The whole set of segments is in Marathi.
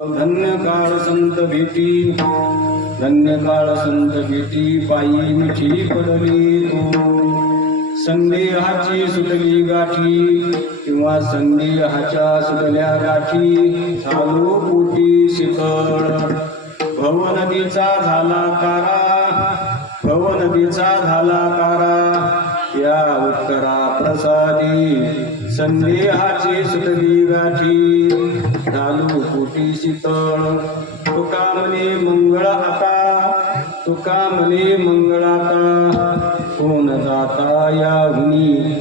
धन्य काळ संत भेटी, धन्य काळ संत भेटी, पायी मिठी पडली तो. संदेहाची सुटली गाठी, किंवा संदेहाच्या सुटल्या गाठी, झालो पोटी शीतळ. भवनदीचा झाला कारा, भवनदीचा झाला कारा, या उत्तरा प्रसादी. संदेहाची सुटली गाठी, झालो पोटी शीतळ. तुका म्हणे मंगळ आता, तुका म्हणे मंगळ आता, कोण जाता याहुनी.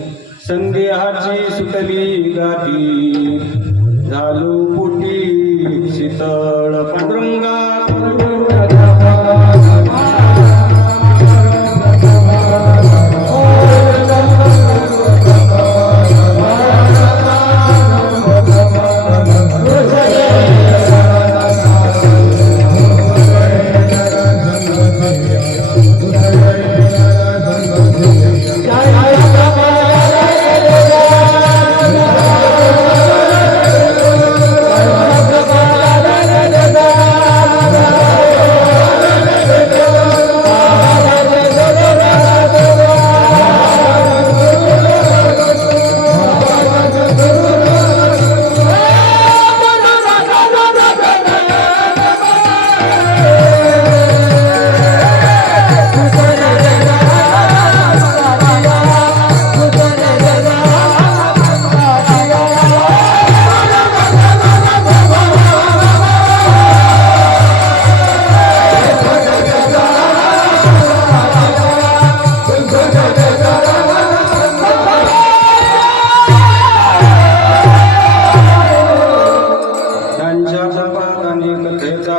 संदेहाची सुटली गाठी, झालो पोटी शीतळ. पांडुरंगा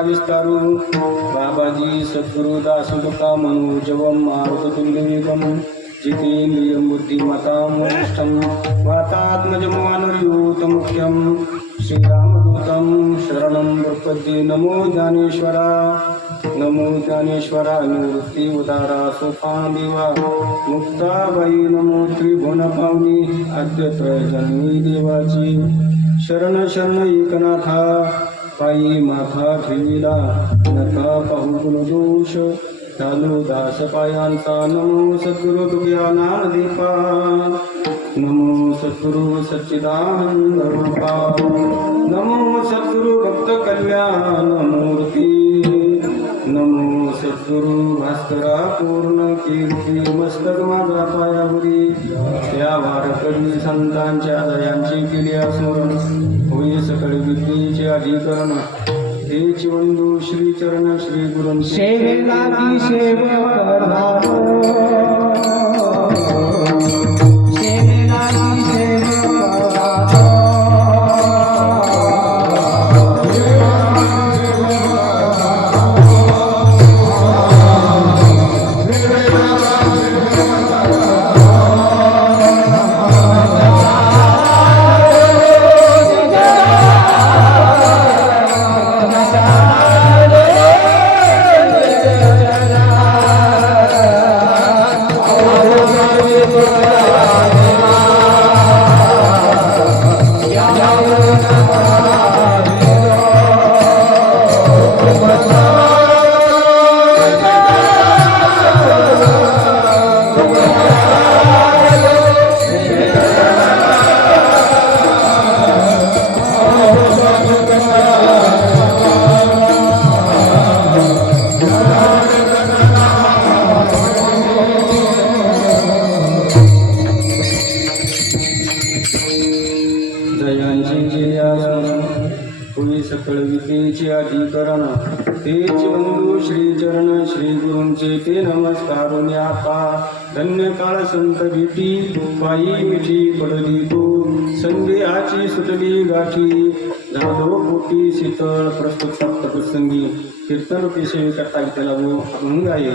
विस्तारू. बाबाजी सद्गुरु दासु तुका म्हणू जवम मारुतुल्यवेगम, जितेंद्रियं बुद्धिमतां वरिष्ठं, वातात्मजं वानरयूत मुख्यं. श्रीरामदूतं शरणं प्रपद्ये. नमो ज्ञानेश्वरा, नमो ज्ञानेश्वरा, निवृत्ती उदारा सोपान देवा. मुक्ताबाई नमो त्रिभुवनपावनी, अद्यत्र जन्मी देवाची. शरण शरण एकनाथा, पायी माथा ठेविला, नका पाहू गुणदोष, झालो दास पायांचा. नमो सद्गुरु तुझ्या ज्ञानदीपा, नमो सद्गुरु सच्चिदानंद रूपा, नमो सद्गुरु भक्त कल्याण मूर्ती, नमो सद्गुरु भास्करा पूर्ण कीर्ती. मस्तक माझा पायावरी, त्या वारकरी संतांच्या दयांची केली स्मरण, होई सकळ विद्येचे अधिकरण. हे चिवंदू श्री चरण श्री गुरु सेवेला सकळ विद्येचे अधिकरण. तेच बंधू श्री चरण श्री गुरूंचे ते नमस्कार आता. धन्य काळ संत भेटी, पायी मिठी पडली तो. संदेहाची सुटली गाठी, झालो पोटी शीतळ. प्रस्तुत सप्तप्रसंगी कीर्तन पेशे करता त्याला जो अभंग आहे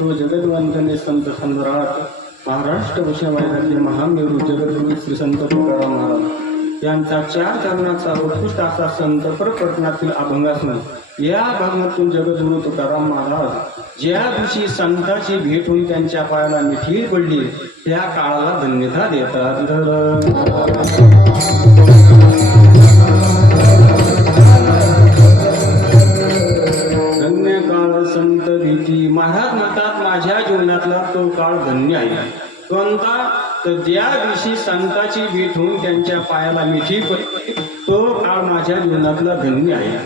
तो जगद्वंदने संत सम्राट महाराष्ट्र वैशाखतील महामेरू जगद्गुरु श्री संत तुकाराम महाराज यांचा 4 चरणाचा उत्कृष्ट असा संत प्रकटनातील अभंग असणार. या भागातून जगद्गुरु तुकाराम महाराज ज्या दिवशी संताची भेट होऊन त्यांच्या पायाला मिठी पडली त्या काळाला धन्यता देतात. ज्या दिवशी संताची भेट होऊन त्यांच्या पायाला मिठी पडली तो काळ माझ्या जीवनातला धन्य आहे.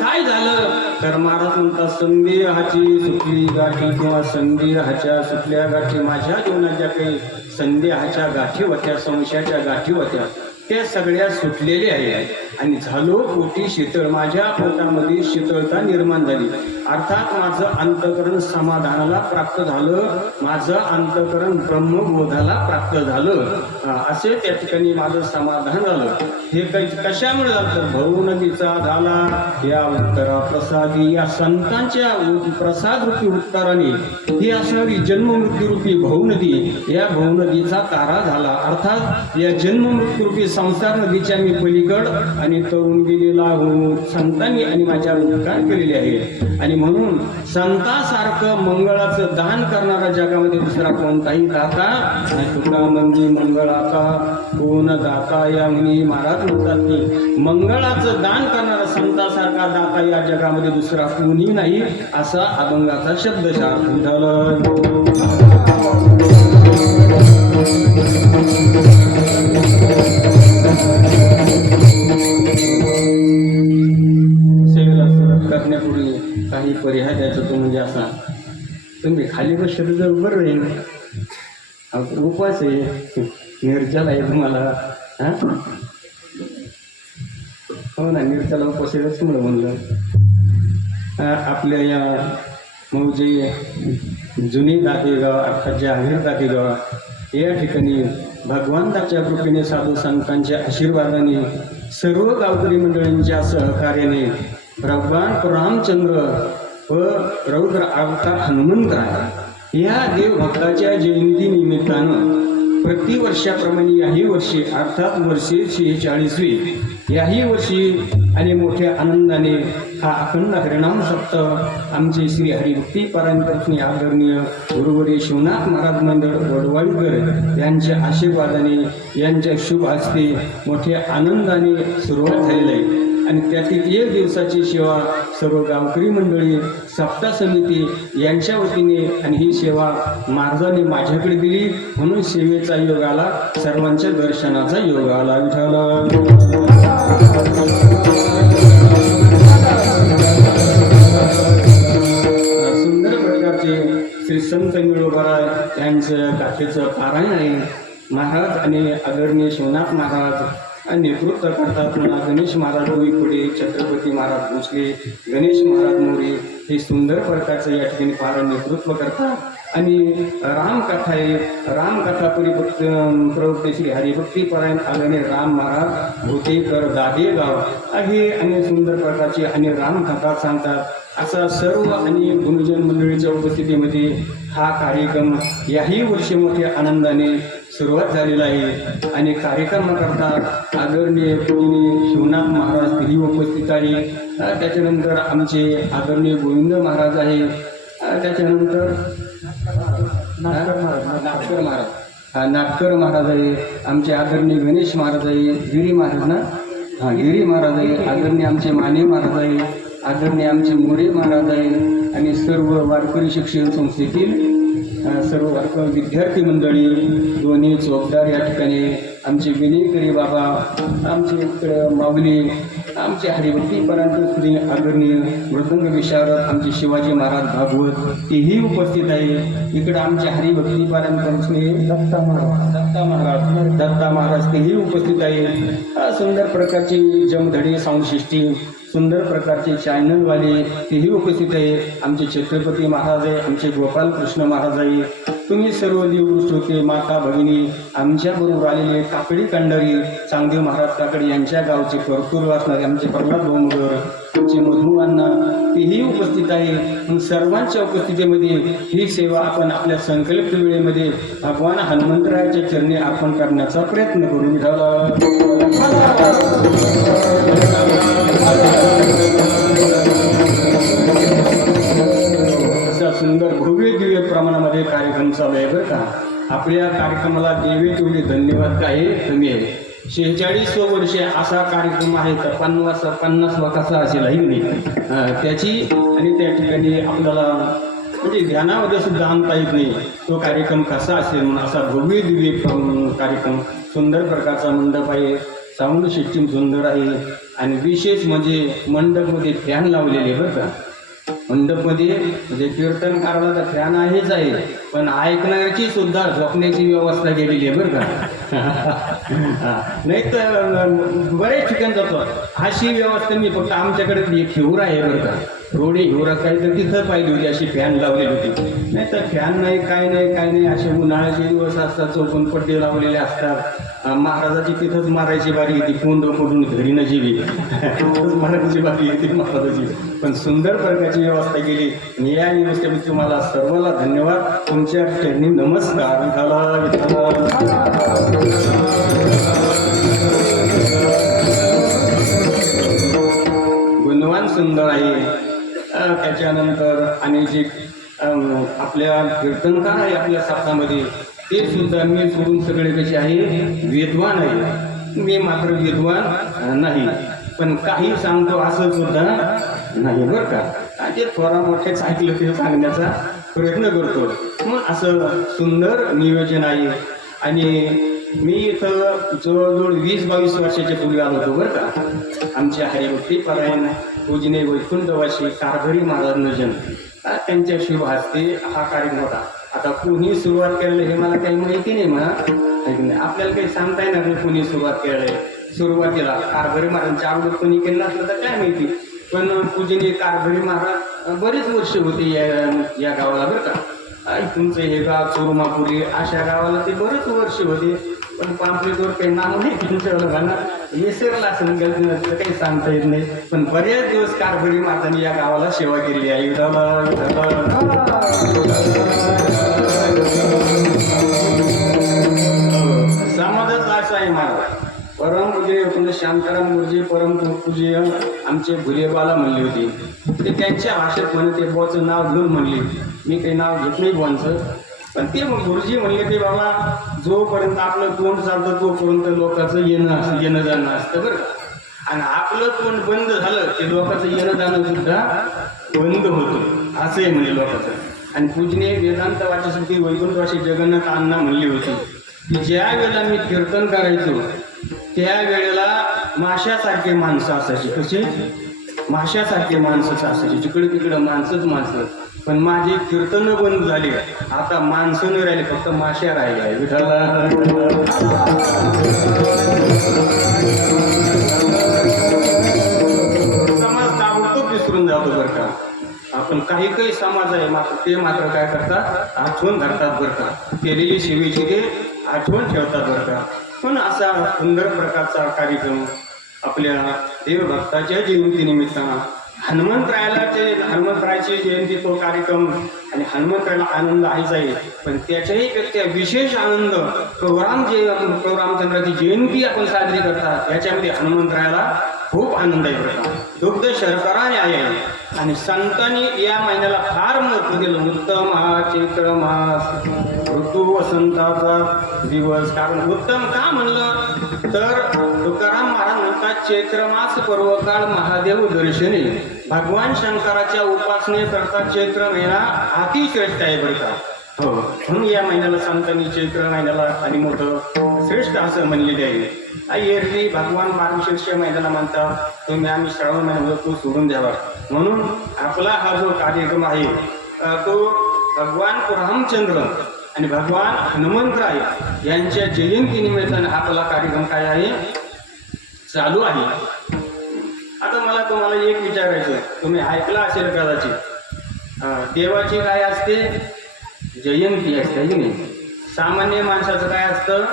काय झालं तर महाराज म्हणतात संदेहाची सुटली गाठी किंवा संदेहाच्या सुटल्या गाठी. माझ्या जीवनात ज्या काही संदेहाच्या गाठी होत्या, संशयाच्या गाठी होत्या, त्या सगळ्या सुटलेल्या आहेत आणि झालो पोटी शीतळ. माझ्या पोटामध्ये शीतळता निर्माण झाली. अर्थात माझं अंतःकरण समाधानाला प्राप्त झालं, माझं अंतःकरण ब्रह्मबोधाला प्राप्त झालं. असे त्या ठिकाणी माझं समाधान झालं. हे काही कशामुळे झालं तर भवनदीचा झाला या उत्तरा प्रसादी. या संतांच्या प्रसाद रूपी उत्तराने ही असावी जन्ममृत्यूरूपी भवनदी. या भवनदीचा तारा झाला. अर्थात या जन्ममृत्यूरूपी संसार नदीच्या मी पलीकड आणि तरुण गेलेला हो संतांनी आणि माझ्या उपकार केलेले आहे. आणि म्हणून संतांसारखं मंगळाचं दान करणारा जगामध्ये दुसरा कोणताही दाता नाही. तुका म्हणजे मंगळाचा कोण दाता या म्हणी महाराज म्हणतात की मंगळाचं दान करणारा संतांसारखा दाता या जगामध्ये दुसरा कोणी नाही, असा अभंगाचा शब्दशः झाला. करण्यापूर्वी काही पर्याय द्यायचा तो म्हणजे असा, तुम्ही खाली बसलं जर बरं राहील. उपवास आहे, निर्जला आहे तुम्हाला. हा हो ना, निर्जला उपवास आहे तुम्हाला म्हणलं. आपल्या या मौजे जुनी दातेगाव अर्थात जहांगीर दातेगाव या ठिकाणी भगवंताच्या कृपेने साधू संतांच्या आशीर्वादाने सर्व गावकरी मंडळींच्या सहकार्याने भगवान रामचंद्र व रौद्र अवतार हनुमंतराय या देवभक्ताच्या जयंती निमित्तानं प्रतिवर्षाप्रमाणे याही वर्षी अर्थात वर्षे 46वी याही वर्षी आणि मोठ्या आनंदाने हा अखंड हरिनाम सप्ताह आमचे श्री हरिभक्ती पारायण आदरणीय गुरुवर्य शिवनाथ महाराज मंडळ वडवाळीकर यांच्या आशीर्वादाने यांच्या शुभ हस्ते मोठ्या आनंदाने सुरुवात झालेली आहे. आणि त्यातील एक दिवसाची सेवा सर्व गावकरी मंडळी सप्ताह समिती यांच्या वतीने आणि ही सेवा महाराजांनी माझ्याकडे दिली म्हणून सेवेचा योग आला, सर्वांच्या दर्शनाचा योग आला. सुंदर प्रकारचे श्री संत मिळोबाराय यांचं गाथेचं पारायण आहे. महाराज आणि आदरणीय शिवनाथ महाराज नेतृत्व करतात. पुन्हा गणेश महाराज पुढे छत्रपती महाराज भोसले, गणेश महाराज मोरे हे सुंदर प्रकारचं या ठिकाणी पारायण नेतृत्व करतात. आणि रामकथा आहे, रामकथा प्रवक्ते श्री हरिभक्ती पारायण आदरणीय राम महाराज भोतेकर दादेगाव आहे आणि सुंदर प्रकारची आणि रामकथा सांगतात. असा सर्व आणि गुरुजन मंडळीच्या उपस्थितीमध्ये हा कार्यक्रम याही वर्षी मोठ्या आनंदाने सुरुवात झालेला आहे. आणि कार्यक्रम करतात आदरणीय शिवनाथ महाराज तेही उपस्थित आहे. त्याच्यानंतर आमचे आदरणीय गोविंद महाराज आहे. त्याच्यानंतर नाटकर महाराज आहे. आमचे आदरणीय गणेश महाराज आहे. गिरी महाराज ना गिरी महाराज आहे. आदरणीय आमचे माने महाराज आहे. आदरणीय आमचे मोरे महाराज आहे. आणि सर्व वारकरी शिक्षण संस्थेतील सर्व वारकरी विद्यार्थी मंडळी दोन्ही चौकदार या ठिकाणी आमचे विनयकरी बाबा, आमचे माऊली, आमचे हरिभक्ती पारायण श्री आदरणीय मृदंग विशारद आमचे शिवाजी महाराज भागवत तेही उपस्थित आहे. इकडे आमचे हरिभक्ती पारायण श्री दत्ता महाराज तेही उपस्थित आहे. सुंदर प्रकारची जमधडी साऊंड सिस्टीम, सुंदर प्रकारचे चॅनलवाले तेही उपस्थित आहे. आमचे छत्रपती महाराज आहे, आमचे गोपाल कृष्ण महाराज आहे. तुम्ही सर्व देव श्रोते माता भगिनी आमच्याबरोबर आलेले काकडी कंडारी चांगदेव महाराज काकडी यांच्या गावचे कर्तूर वाचणारे आमचे प्रल्हाद डोंगर, आमचे मधुवांना तेही उपस्थित आहे. सर्वांच्या उपस्थितीमध्ये ही सेवा आपण आपल्या संकल्प वेळेमध्ये भगवान हनुमंतरायाच्या चरणी अर्पण करण्याचा प्रयत्न करू. असा सुंदर भव्य दिव्य प्रमाणामध्ये कार्यक्रम चालू आहे बरं का. आपल्या कार्यक्रमाला देवे तेवढे धन्यवाद काय कमी आहे. 46 वर्षे असा कार्यक्रम आहे तर 50 कसा असेल आहे नाही त्याची. आणि त्या ठिकाणी आपल्याला म्हणजे ध्यानामध्ये सुद्धा आणता येत नाही तो कार्यक्रम कसा असेल म्हणून असा भव्य दिव्य कार्यक्रम. सुंदर प्रकारचा मंडप आहे, साऊंड सिस्टीम सुंदर आहे आणि विशेष म्हणजे मंडपमध्ये फॅन लावलेले बरं का. मंडपमध्ये म्हणजे कीर्तनकाराला तर फॅन आहेच आहे, पण ऐकणाऱ्याची सुद्धा झोपण्याची व्यवस्था केलेली आहे बरं का. नाही तर बरेच ठिकाणी जातो अशी व्यवस्था मी फक्त आमच्याकडे एक हिवरा आहे बरं का. रोडे हिवरा काही तर तिथं पाहिली होती अशी फॅन लावलेली होती. नाही तर फॅन नाही काय नाही काय नाही. असे उन्हाळ्याचे दिवस असतात, चौकोन पड्डे लावलेले असतात. महाराजाची तिथंच मारायची बारी येते, कोंड पडून घरी न जीवी तिथंच मारायची बारी येते महाराजाची. पण सुंदर प्रकारची व्यवस्था केली आणि या व्यवस्थेमध्ये तुम्हाला सर्वांना धन्यवाद. तुमच्या चरणी नमस्कार. गुणवान सुंदर आहे. त्याच्यानंतर आणि जे आपल्या कीर्तनकार आहे आपल्या सातामध्ये ते सुद्धा मी सोडून सगळे कसे आहे वेदवान आहे. मी मात्र वेदवान नाही, पण काही सांगतो असं सुद्धा नाही बरं का. ते थोडा मोठेच ऐकलं ते सांगण्याचा प्रयत्न करतो. मग असं सुंदर नियोजन आहे. आणि मी इथं जवळजवळ 20-22 वर्षाच्या पूर्वी आलो होतो बरं का. आमच्या हरिभक्ती परायण पूजने वैकुंठवासी कारभारी महाराज नजन त्यांच्या शुभ हस्ते हा कार्यक्रम होता. आता कोणी सुरुवात केली हे मला काही माहिती नाही म्हणा, आपल्याला काही सांगता येणार नाही कोणी सुरुवात केली. सुरुवातीला कारभारी महाराजांच्या अगोदर कोणी केलं असलं तर काय माहिती, पण पूजनीय कारभारी महाराज बरेच वर्ष होते या गावाला बरं का. तुमचं हे गाव चोरमापुरी अशा गावाला ते बरेच वर्ष होते. पण पांपलेटवर काही नाव नाही त्यांच्या लोकांना विसरला असेल काही सांगता येत नाही. पण बरेच दिवस कारभारी महाराजांनी या गावाला सेवा केली आहे. समाजाचा असा आहे महाराज. परमपूज्य एकूण शांताराम गुरुजी परमपूज्य आमचे भुलेबाला म्हणले होते. ते त्यांच्या भाषेत म्हणते बुवाचं नाव घेऊन म्हणले, मी काही नाव घेत नाही बुवांचं. पण ते मग गुरुजी म्हणले की बाबा जोपर्यंत आपलं तोंड चालतं तोपर्यंत लोकांचं येणं जाणं असतं बरं का. आणि आपलं तोंड बंद झालं की लोकांचं येणं जाणं सुद्धा बंद होतं असं आहे म्हणजे लोकांचं. आणि पूजनीय वेदांत वाचस्पती वैकुंठवासी जगन्नाथ अण्णा म्हणली होती की ज्या वेळेला मी कीर्तन करायचो त्या वेळेला माशासारखे माणसं असायची. कशी माशासारखे माणसं असायची, जिकडे तिकडं माणसंच माणसं. पण माझे कीर्तन बंद झाले, आता माणसं नाही राहिले, फक्त माश्या राहिल्या आहे. विठाला समाज ताबडतोब विसरून जातो बरं का. आपण काही समाज आहे मात्र ते मात्र काय करतात, आठवण धरतात बरं का. केलेली सेवेची ते आठवण ठेवतात बरं का. पण असा सुंदर प्रकारचा कार्यक्रम आपल्या देवभक्ताच्या जयंतीनिमित्तानं हनुमंतरायाची जयंती तो कार्यक्रम. आणि हनुमंतरायाला आनंद आहेच आहे, पण त्याच्याही पेक्षा विशेष आनंद रामचंद्राची जयंती आपण साजरी करतात याच्यामध्ये हनुमंतरायाला खूप आनंद आहे बरं का. दुग्ध शर्कराने आहे. आणि संतांनी या महिन्याला फार महत्त्व दिलं. उत्तम हा चैत्र मास ऋतू वसंताचा दिवस. कारण उत्तम का म्हणलं तर तुकाराम महाराज म्हणतात चैत्र मास पर्वकाळ महादेव दर्शनी. भगवान शंकराच्या उपासने करता चैत्र महिना अतिश्रेष्ठ आहे बरं का. हो, म्हणून या महिन्याला संतांनी चैत्र महिन्याला आणि मोठं श्रेष्ठ असं म्हणलेले आहे. एरवी भगवान मार्गशीर्ष महिन्याला म्हणतात तुम्ही आम्ही श्रावण महिन्यामध्ये तो सोडून द्यावा. म्हणून आपला हा जो कार्यक्रम आहे तो भगवान रामचंद्र आणि भगवान हनुमंतराय यांच्या जयंतीनिमित्ताने आपला कार्यक्रम काय आहे चालू आहे. आता मला तुम्हाला एक विचारायचं, तुम्ही ऐकलं असेल कदाचित, देवाची काय असते जयंती असते की नाही. सामान्य माणसाचं काय असतं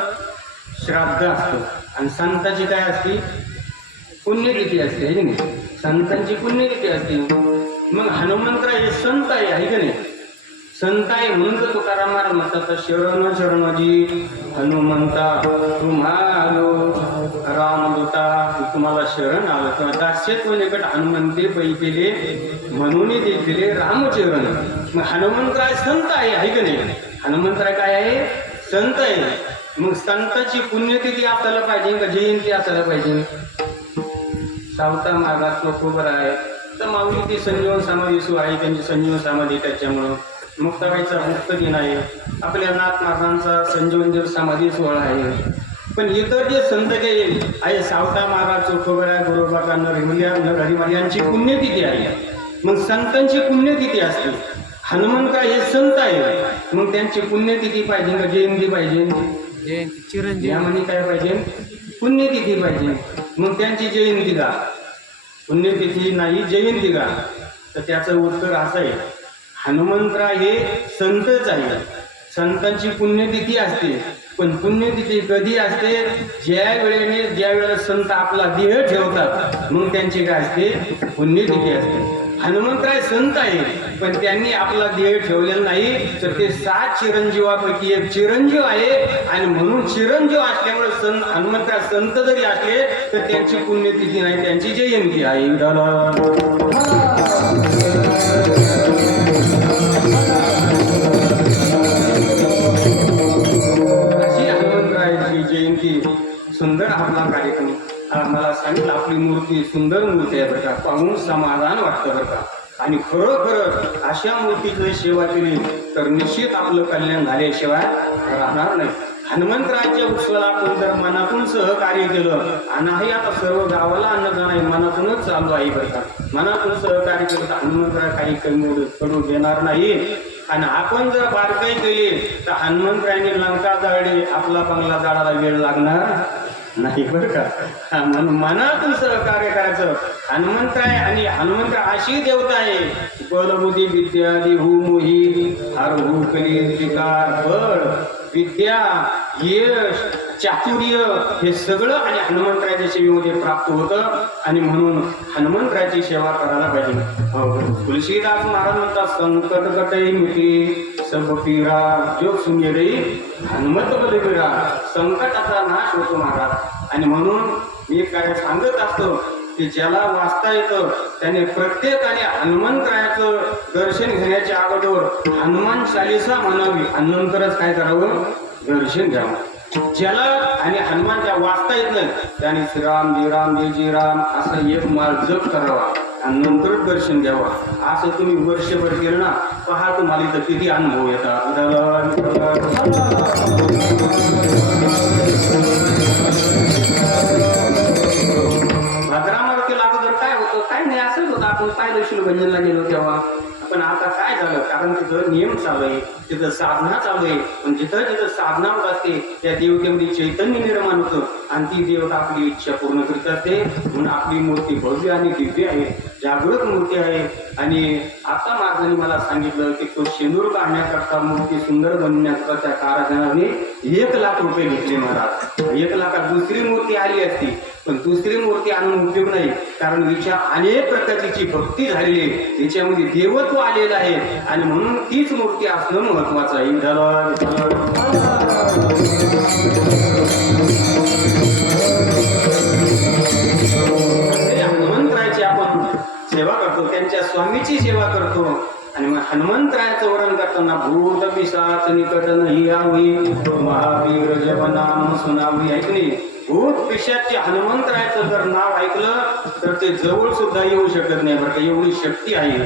श्राद्ध असतं. आणि संतांची काय असते पुण्यतिथी असते की नाही. संतांची पुण्यतिथी असते. मग हनुमंतराय हे संत आहे की नाही. संत आहे म्हणून तर तुकाराम महाराज म्हणतात शरण शरणजी हनुमंता तुम्हालो रामदूता. तुम्हाला शरण आलं किंवा दास्यत्व निकट हनुमंते पैकेले म्हणून देखील रामचरण. मग हनुमंतराय संत आहे की नाही. हनुमंतराय काय आहे संत आहे. मग संताची पुण्यतिथी असायला पाहिजे का जयंती असायला पाहिजे. सावता मागास तो खबर आहे तर माऊली ती संजीवन समाधी आहे त्यांची संजीवन समाधी. त्याच्यामुळं मुक्ताबाईचा मुक्त दिन आहे, आपल्या नाथ महाराजांचा संजीवन समाधी सोहळा आहे. पण इतर जे संत जे आहे, सावता महाराज, चोखोबरा, गुरुबाबा, नरहरिमाल यांची पुण्यतिथी आहे. मग संतांची पुण्यतिथी असते. हनुमंतराय हे संत आहे, मग त्यांची पुण्यतिथी पाहिजे का जयंती पाहिजे? जयंती चिरंजीव यामध्ये काय पाहिजे? पुण्यतिथी पाहिजे. मग त्यांची जयंती का? पुण्यतिथी नाही, जयंती का? तर त्याचं उत्तर असं आहे, हनुमंतराय हे संतच आहे. संतांची पुण्यतिथी असते, पण पुण्यतिथी कधी असते? ज्या वेळेला संत आपला देह ठेवतात, मग त्यांची काय असते? पुण्यतिथी असते. हनुमंतराय संत आहे, पण त्यांनी आपला देह ठेवलेला नाही, तर ते 7 चिरंजीवापैकी एक चिरंजीव आहे. आणि म्हणून चिरंजीव असल्यामुळे हनुमंतराय संत जरी असले तर त्यांची पुण्यतिथी नाही, त्यांची जयंती आहे. अशी हनुमंतरायाची जयंती सुंदर आपला कार्यक्रम मला सांगितलं. आपली मूर्ती सुंदर मूर्ती आहे बरं का, पाहून समाधान वाटतं बरं का. आणि खरोखर अशा मूर्तीची सेवा केली तर निश्चित आपलं कल्याण झाल्याशिवाय राहणार नाही. हनुमंतरायाच्या उत्सवाला आपण जर मनातून सहकार्य केलं, आणि आता सर्व गावाला अन्नदान आहे, मनातूनच चालू आहे बरं का. मनातून सहकार्य केलं तर हनुमंतराय काही कमी करू देणार नाही. आणि आपण जर बारकाई केली तर हनुमंतरायाने लंका जाळली, आपला बंगला जाळायला वेळ लागणार नाही बरं का. म्हणून मनातून सहकार्य करायचं. हनुमंतराय आणि हनुमंतराय अशी देवता आहे, बलबुद्धी विद्या देहू मोही हरहू कली विकार, बळ विद्या यश चातुर्य हे सगळं आणि हनुमंतरायाच्या सेवेमध्ये प्राप्त होतं. आणि म्हणून हनुमंतरायाची सेवा करायला पाहिजे. तुलसीदास महाराज म्हणतात, संकट गटई मिटी सब पीरा जो सुंदरी हनुमत बलबीरा. संकटाचा नाश होतो महाराज. आणि म्हणून मी काय सांगत असतो की ज्याला वाचता येतं त्याने प्रत्येकाने हनुमंतरायाचं दर्शन घेण्याच्या अगोदर हनुमान चालीसा म्हणावी आणि नंतरच काय करावं? दर्शन घ्यावं. ज्याला आणि हनुमानच्या वाचता येत नाही त्याने श्रीराम जयराम जय जयराम असं एक माळ जप करावा आणि नंतरच दर्शन घ्यावा. असं तुम्ही वर्षभर केलं ना, पहा तुम्हाला इथं किती अनुभव येतात. भद्रामारुतीला अगोदर काय होतं? काय नाही, असंच होतं. आपण पाहिलं शिवभंजनला गेलो तेव्हा. पण आता काय झालं? कारण तिथं नियम चालू आहे, तिथं साधना चालू आहे. पण जिथं जिथं साधना होत असते त्या देवतेमध्ये चैतन्य निर्माण होतं आणि ती देवता आपली इच्छा पूर्ण करीत असते. म्हणून आपली मूर्ती भव्य आणि दिव्य आहे, जागृत मूर्ती आहे. आणि आता महाराजांनी मला सांगितलं की तो शेंदूर काढण्याकरता मूर्ती सुंदर बनवण्याकरता त्या कारागिराने 1 लाख रुपये घेतले महाराज. 1 लाखात दुसरी मूर्ती आली असती, पण दुसरी मूर्ती आणून उपयोग नाही. कारण तिच्या अनेक प्रकारची भक्ती झालेली आहे, तिच्यामध्ये देवत्व आलेलं आहे. आणि म्हणून तीच मूर्ती असणं महत्वाचं आहे. हनुमंतरायाची आपण सेवा करतो, त्यांच्या स्वामीची सेवा करतो. आणि मग हनुमंतरायाचं वर्णन करताना भूत पिशाच निकट नाही यावी, महावीर जप नाम सुनावी. ऐकली? भूत पिशाच हनुमंतरायाचं जर नाव ऐकलं तर ते जवळ सुद्धा येऊ शकत नाही बरं का, एवढी शक्ती आहे.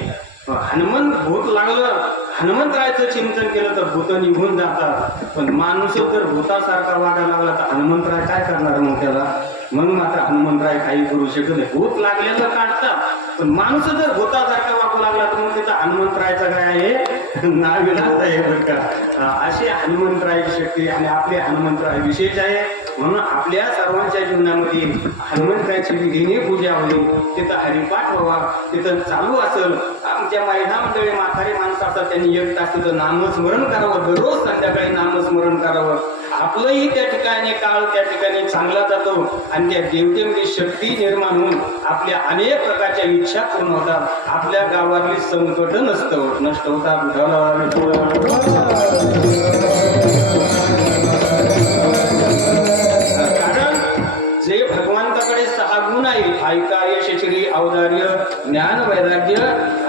भूत लागलं, हनुमंतरायाचं चिंतन केलं तर भूत निघून जातात. पण माणूस जर भूतासारखा वागायला लागला तर हनुमंतराय काय करणार मग त्याला? म्हणून आता हनुमंतराय काही करू शकत नाही. भूत लागलेलं काढतात, पण माणूस जर भूतासारखा वागू लागला तर मग त्याचा हनुमंतरायचं काय आहे? नाविलाज आहे बरं का. अशी हनुमंतरायाची शक्ती आणि आपले हनुमंतराय विशेष आहे. म्हणून आपल्या सर्वांच्या जीवनामध्ये हनुमंतरायाची विधीने पूजा होईल, तिथं हरिपाठ व्हावा, तिथं चालू असेल. आमच्या महिला मंडळी म्हातारी माणसं असतात, त्यांनी 1 तास तिथं नामस्मरण करावं, दररोज संध्याकाळी नामस्मरण करावं. आपलंही त्या ठिकाणी काळ त्या ठिकाणी चांगला जातो आणि त्या देवतेमध्ये शक्ती निर्माण होऊन आपल्या अनेक प्रकारच्या इच्छा पूर्ण होतात. आपल्या गावातली संकट नष्ट होतात. कारण जे भगवंताकडे 6 गुण आहेत, ऐका यश श्री औदार्य ज्ञान वैराग्य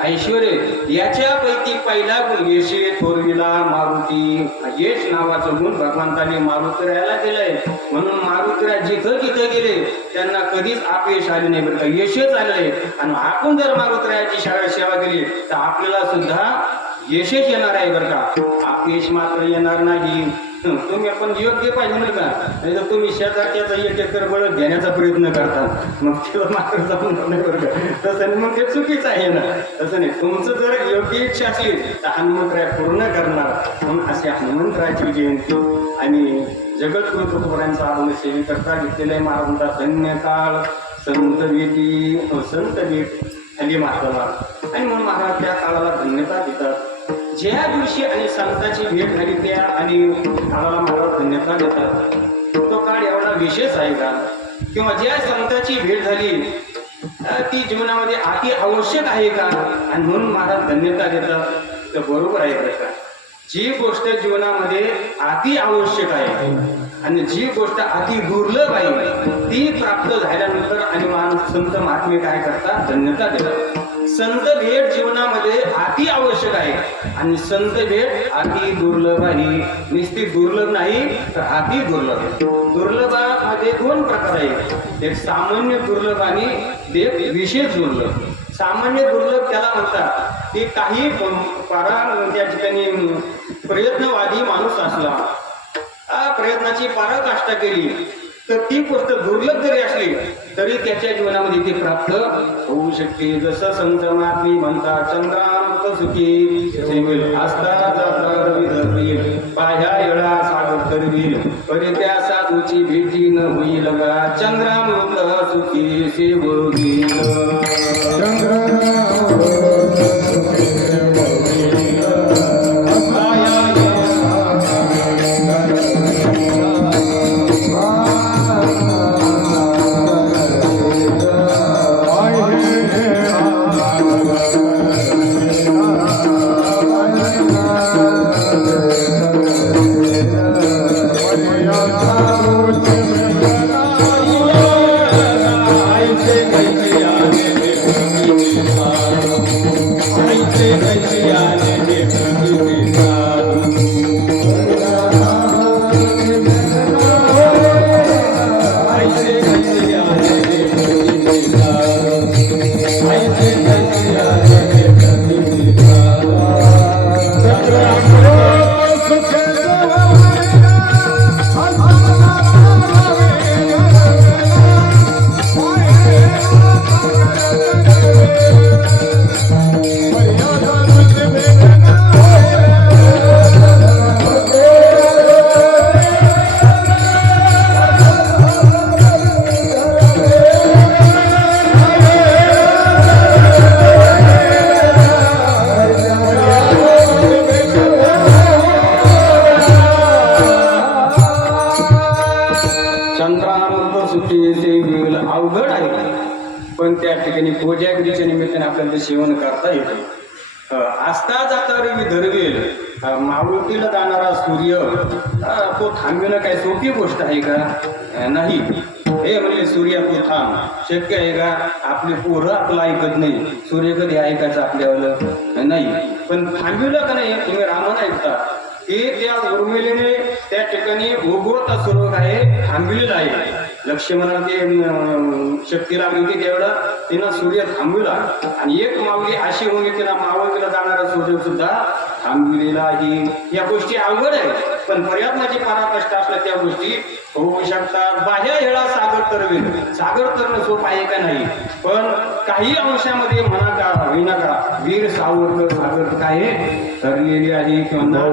ऐश्वर्य, याच्यापैकी पहिला गुण यशे थोरविला मारुती. यश नावाचं गुण भगवंताने मारुतीरायाला दिलंय. म्हणून मारुतीराय जिथं जिथं गेले त्यांना कधीच अपयश आले नाही बरं का, यशच आलंय. आणि आपण जर मारुतीरायाची सेवा केली तर आपल्याला सुद्धा यशच येणार आहे बरं का, अपयश मात्र येणार नाही. तुम्ही पण योग्य पाहिजे नाही का, नाही तर तुम्ही शेजारच्याचा 1 एकर बळद घेण्याचा प्रयत्न करता, मग तेव्हा मात्र जाऊन नाही बरं का. तसं नाही, मग ते चुकीचं आहे ना. तसं नाही, तुमचं जर योग्य इच्छा असली तर हनुमंतराय पूर्ण करणार. म्हणून अशी हनुमंतरायाची जयंती आणि जगद्गुरु तुकोबारायांचा आपण सेवेकरता घेतलेला आहे. महाराज म्हणतात धन्य काळ संत भेट हल्ली महाराजाला, आणि म्हणून महाराज त्या काळाला धन्यता देतात. ज्या दिवशी आणि संतांची भेट झाली त्या आणि काळाला महाराज धन्यता देतात. तो काळ एवढा विशेष आहे का, किंवा ज्या संतांची भेट झाली ती जीवनामध्ये अति आवश्यक आहे का, आणि म्हणून महाराज धन्यता देतात. तर बरोबर आहे बरं का. जी गोष्ट जीवनामध्ये अति आवश्यक आहे आणि जी गोष्ट अति दुर्लभ आहे ती प्राप्त झाल्यानंतर आणि माणूस संत महात्मे काय करतात, धन्यता देतात. संत भेट जीवनामध्ये अति आवश्यक आहे आणि संत भेट अति दुर्लभ आहे. नुसती दुर्लभ नाही तर अति दुर्लभ. दुर्लभामध्ये 2 प्रकार आहेत, एक सामान्य दुर्लभ आणि एक विशेष दुर्लभ. सामान्य दुर्लभ त्याला म्हणतात की काही त्या ठिकाणी प्रयत्नवादी माणूस असला, प्रयत्नाची पराकाष्ठा केली तर ती गोष्ट दुर्लभ जरी असली तरी त्याच्या जीवनामध्ये ती प्राप्त होऊ शकते. जसं संत महात्मे म्हणतात चंद्रामृत सुखी सेवेल असता जाता रवी धरवील पाह्या येळा सागर तरवील परी त्या साधूची भेटी न होईल गा चंद्रामृत सुखी सेवगील. अवघड आहे, पण त्या ठिकाणी कोजागिरीच्या निमित्ताने आपल्याला ते सेवन करता येते. आस्था जाता रवी धरवेल, मावळतीला जाणारा सूर्य तो थांबविणं काय सोपी गोष्ट आहे का, नाही. हे म्हणले सूर्या तू थांब, शक्य आहे का. आपले पोरं आपलं ऐकत नाही, सूर्य कधी ऐकायचं आपल्याला नाही. पण थांबविलं का नाही, तुम्ही रामायण ऐकता की त्या उर्मिलेने त्या ठिकाणी उगवत सुरू आहे थांबविलेलं आहे. लक्ष्मणाला ते शक्ती लागली होती त्यावेळेला तिनं सूर्य थांबविला, आणि एक मावली अशी होऊन तिला मावळतीला जाणारा सूर्य सुद्धा थांबविलेला आहे. या गोष्टी अवघड आहे, पण प्रयत्नाची पराकाष्ठा असल्या त्या गोष्टी होऊ शकतात. बाह्य हेळा सागर तरवेल, सागर तरणं सोपं आहे का नाही, पण काही अंशामध्ये म्हणा का होईना का वीर सावरकर सागर काय ठरलेली आहे किंवा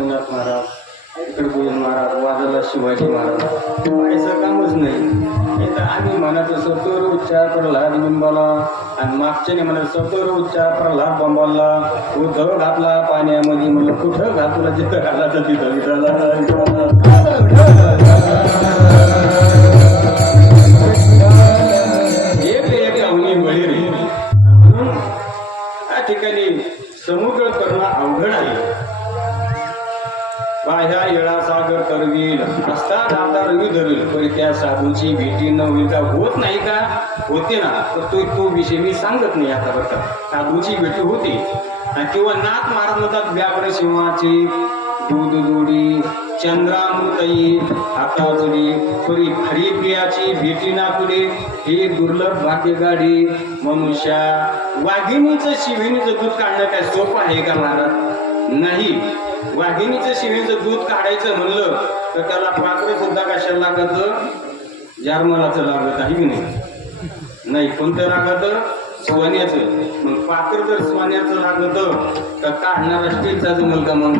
सोमनाथ महाराज, इकडे गोविंद महाराज, वाजाला शिवाजी महाराज, व्हायचं कामच नाही. इथं आम्ही म्हणत सत्तर उच्चार प्रल्हाद बिंबाला, आणि मागच्याने म्हणत सत्तर उच्चार प्रल्हाद बंबाला, उद्धव घातला पाण्यामध्ये, म्हणलं कुठं घातला, जिथं घाला तर तिथं एक अवनी बळी रे. म्हणून त्या ठिकाणी समुद्र करणं अवघड आहे. बाह्या येळा सागर तरवील असता दाता रवी धरेल, पण त्या साधूची भेटी न होईल का? होत नाही का? होते ना. तर तो विषय मी सांगत नाही आता. बरं, साधूची भेटी होती. किंवा नाथ महाराज म्हणतात व्याघ्र सिंहाची दूध जोडी, चंद्रामृतई हाताजोडी, परी हरिप्रियाची भेटी ना पुढे, हे दुर्लभ भाग्य गाडी मनुष्या. वाघिणीचं शिविणीचं दूध काढणं काय सोपं आहे का महाराज? नाही. वाघिणीचं शिवीचं दूध काढायचं म्हणलं तर त्याला पात्र सुद्धा कशाला लागत? जारमलाचं लागत आहे की नाही? कोणतं लागत? सोन्याचं. मग पात्र जर सोन्याचं लागत तर काढणारा स्टीलचा जमल का? मग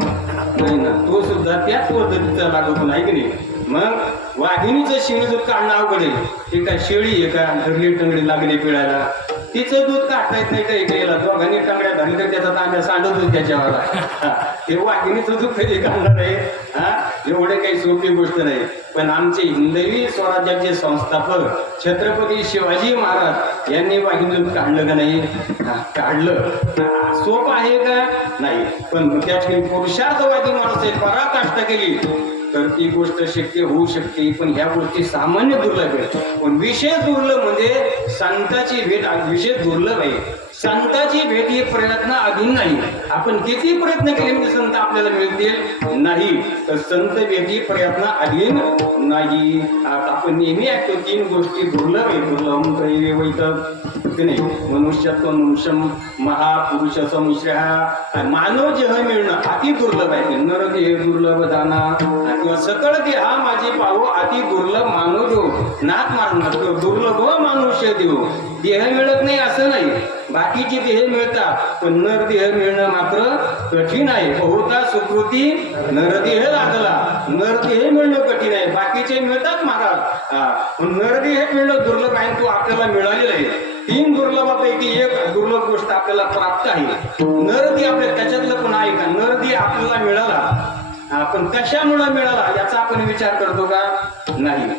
नाही ना. तो सुद्धा त्याच पद्धतीचा लागत नाही की नाही? मग वाघिणीचं शिणी दूध काढणं अवघड आहे. ते काय शेळी आहे का? धरली टंगडी लागली पिळायला, तिचं दूध काढता येत नाही. काही गेला दोघांनी टंगड्या धरली तर त्याचा तांब्या सांडतच त्याच्यावर. ते वाघिणीचं दूध कधी काढणार आहे? एवढे काही सोपी गोष्ट नाही. पण आमचे हिंदवी स्वराज्याचे संस्थापक छत्रपती शिवाजी महाराज यांनी वाघिणी दूध काढलं का नाही? काढलं. सोपं आहे का? नाही. पण त्याची पुरुषार्थवादी माणूस आहे, पराकाष्ठा केली तर ती गोष्ट शक्य होऊ शकते. पण ह्या गोष्टी सामान्य दुर्लभ आहेत. पण विशेष दुर्लभ म्हणजे संतांची भेट विशेष दुर्लभ आहे. संतांची भेट ही प्रयत्न अधीन नाही. आपण किती प्रयत्न केले म्हणजे संत आपल्याला मिळतील? नाही. तर संत भेटी प्रयत्न अधीन नाही. आपण नेहमी ऐकतो तीन गोष्टी दुर्लभ आहे. दुर्लभम त्रैवैत नाही. मनुष्यत्व मनुष्यम महापुरुषाचा मिश्र. मानव देह मिळणं अति दुर्लभ आहे. नर देह दुर्लभ दाना किंवा सकळ देहा माझी पाहू अति दुर्लभ मानव देव. नाथ मानणार दुर्लभ मनुष्य देव. देह मिळत नाही असं नाही, बाकीचे देह मिळतात, पण नर देह मिळणं मात्र कठीण आहे. बहुता सुकृती नरदेह लागला. नरदेह मिळणं कठीण आहे, बाकीचे मिळतात महाराज. नरदेह मिळणं दुर्लभ आहे. तो आपल्याला मिळालेला आहे. तीन दुर्लभापैकी एक दुर्लभ गोष्ट आपल्याला प्राप्त आहे. नरदेह आपल्या त्याच्यातलं पण आहे का? नरदेह आपल्याला मिळाला, आपण कशामुळे मिळाला याचा आपण विचार करतो का? नाही.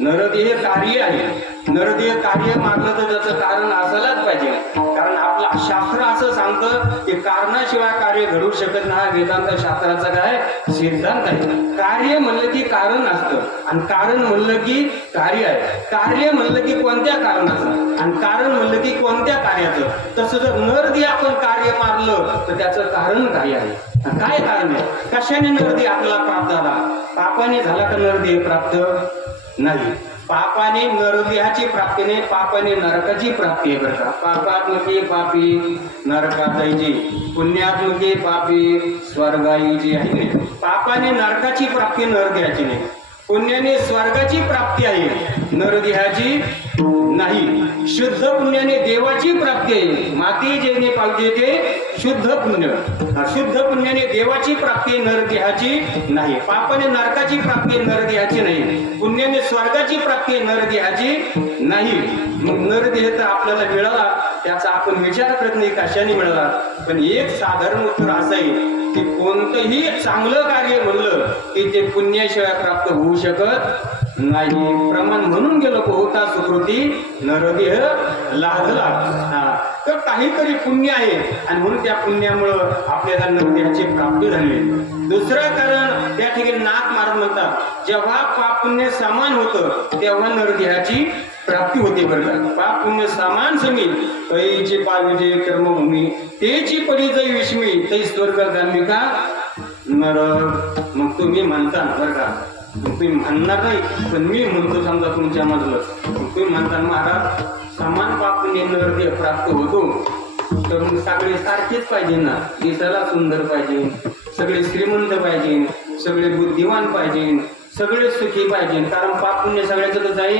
नरदेह कार्य आहे. नरदेह कार्य मागलं तर त्याचं कारण असायलाच पाहिजे. कारण आपलं शास्त्र असं सांगतं की कारणाशिवाय कार्य घडू शकत नाही. वेदांत शास्त्राचा काय सिद्धांत आहे. कार्य म्हणलं की कारण असतं, आणि कारण म्हणलं की कार्य आहे. कार्य म्हणलं की कोणत्या कारणाचं, आणि कारण म्हणलं की कोणत्या कार्याचं. तसं जर नरदेह आपण कार्य मारलं तर त्याचं कारण काय आहे? काय कारण आहे? कशाने नरदेह आपल्याला प्राप्त झाला? पापाने झाला का नरदेह प्राप्त? नाही. पापाने नरदेहाची प्राप्ती नाही, पापाने नरकाची प्राप्ती आहे. बरं का? पापात्मके पापी नरकाची, पुण्यात्मके पापी स्वर्गाईची आहे नाही. पापाने नरकाची प्राप्ती नरदेहाची नाही, पुण्याने स्वर्गाची प्राप्ती आहे, नरदेहाची नाही. शुद्ध पुण्याने देवाची प्राप्ती आहे. माती जेणे पाहिजे ते शुद्ध पुण्य. शुद्ध पुण्याने देवाची प्राप्ती नरदेहाची नाही. पापाने नरकाची प्राप्ती नरदेहाची नाही, पुण्याने स्वर्गाची प्राप्ती नरदेहाची नाही. मग नरदेह तर आपल्याला मिळाला, त्याचा आपण विचार करत नाही कशाने मिळाला. पण एक साधारण उत्तर असं आहे की कोणतंही चांगलं कार्य म्हणलं की ते पुण्याशिवाय प्राप्त होऊ शकत नाही. प्रमाण म्हणून गेलो बहुता सुकृती नरदेह लादला. तर काहीतरी पुण्य आहे आणि म्हणून त्या पुण्यामुळं आपल्याला नरदेहाची प्राप्ती झाली. दुसरं कारण त्या ठिकाणी नाथ महाराज म्हणतात जेव्हा पाप पुण्य समान होतं तेव्हा नरदेहाची प्राप्ती होते. बरं का? पाप पुण्य समान समी तैची पाविजे कर्मभूमी तेची पडी जै विस्मी तै स्वर्ग गामिका नरक. मग तुम्ही म्हणता बरं का, तुम्ही म्हणणार नाही पण मी म्हणतो समजा तुमच्या मधलं, तुम्ही म्हणता महाराज समान पाप पुण्य नरदेह प्राप्त होतो, तर मग सगळे सारखेच पाहिजे ना. दिसायला सुंदर पाहिजे, सगळे श्रीमंत पाहिजे, सगळे बुद्धिवान पाहिजे, सगळे सुखी पाहिजे. कारण पाप पुण्य सगळ्याच आहे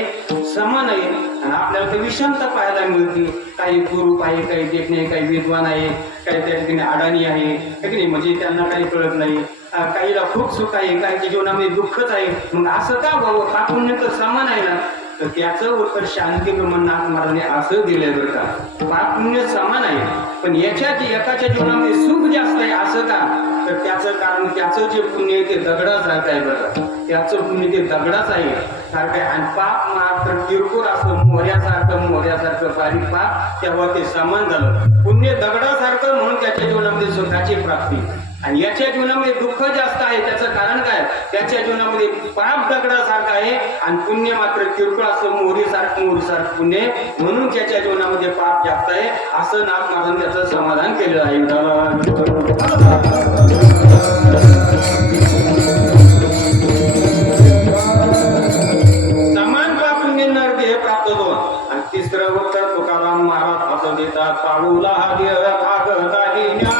समान आहे आणि आपल्याला ते विषमता पाहायला मिळते. काही कुरूप आहे, काही देखणे, काही विद्वान आहे, काही त्या ठिकाणी अडाणी आहे की नाही, म्हणजे त्यांना काही कळत नाही. काहीला खूप सुख आहे, काहीच्या जीवनामध्ये दुःखच आहे. मग असं का व्हावं? हा पुण्य तर समान आहे ना. तर त्याचं उत्तर शांती ब्रह्मनाथ महाराजांनी असं दिलंय बरं का, पाप पुण्य समान आहे पण एकाच्या जीवनामध्ये सुख जास्त आहे. असं का? तर त्याचं कारण त्याचं जे पुण्य आहे ते दगडासारखं आहे बरं. त्याचं पुण्य ते दगडाच आहे सारखं आहे आणि पाप मात्र किरकोळ असं मोहऱ्यासारखं बारीक पाप, तेव्हा ते समान झालं. पुण्य दगडासारखं म्हणून त्याच्या जीवनामध्ये सुखाची प्राप्ती आणि याच्या जीवनामध्ये दुःख जास्त आहे. त्याचं कारण काय? त्याच्या जीवनामध्ये पाप दगडासारखं आहे आणि पुण्य मात्र किरकोळ असं मोहरीसारखं पुण्य, म्हणून त्याच्या जीवनामध्ये पाप जास्त आहे. असं नाथ महाराजांनी त्याचं समाधान केलेलं आहे. समान पाप पुण्य नरक हे प्राप्त होतो. आणि तिसरं उत्तर तुकाराम महाराज असं देतात, पाळूला कागदाही न्याय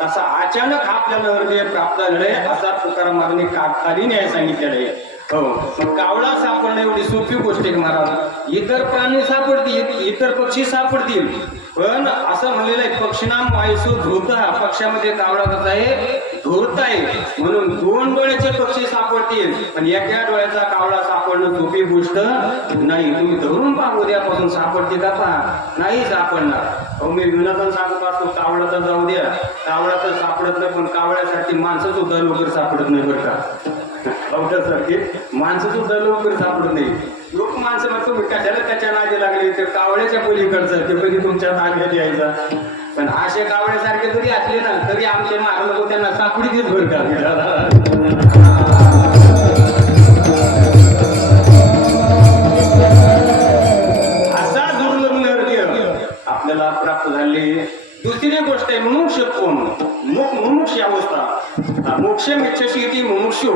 तसा अचानक आपल्याला हृदय प्राप्त झालंय असा तुकाराम महाराजांनी कागदाली न्याय सांगितलेला आहे. हो, कावळा सापडणं एवढी सोपी गोष्ट आहे महाराज. इतर प्राणी सापडतील, इतर पक्षी सापडतील, पण असं म्हणलेलं आहे पक्षीनाम वायसू धूर्त. पक्षामध्ये कावळा कसा आहे? धूर्त आहे. म्हणून 2 डोळ्याचे पक्षी सापडतील पण एका डोळ्याचा कावळा सापडणं सोपी गोष्ट नाही. तुम्ही धरून पहा, उद्यापासून सापडते का पहा, नाही सापडणार. अहो, मी विनोदन सांगत असतो, कावळा तर जाऊ द्या, कावळा तर सापडत नाही पण कावळ्यासाठी माणसं सुद्धा लवकर सापडत नाही बरं का. कावळ्यासारखे माणसं सुद्धा लवकर सापडत नाही. लोक माणसं मग तुम्ही कशाला त्याच्या नादी लागले, ते कावळ्याच्या पलीकडचं ते कधी तुमच्या नाद्यात यायचा. पण असे कावळ्यासारखे जरी असले ना तरी आमचे मार लोक त्यांना सापडीच बरं का. असा दुर्लभ नरक आपल्याला प्राप्त झाले. दुसरी गोष्ट आहे मुमुक्षत्व, मुमुक्ष अवस्था. मोक्ष मिच्छशी मुमुक्षु,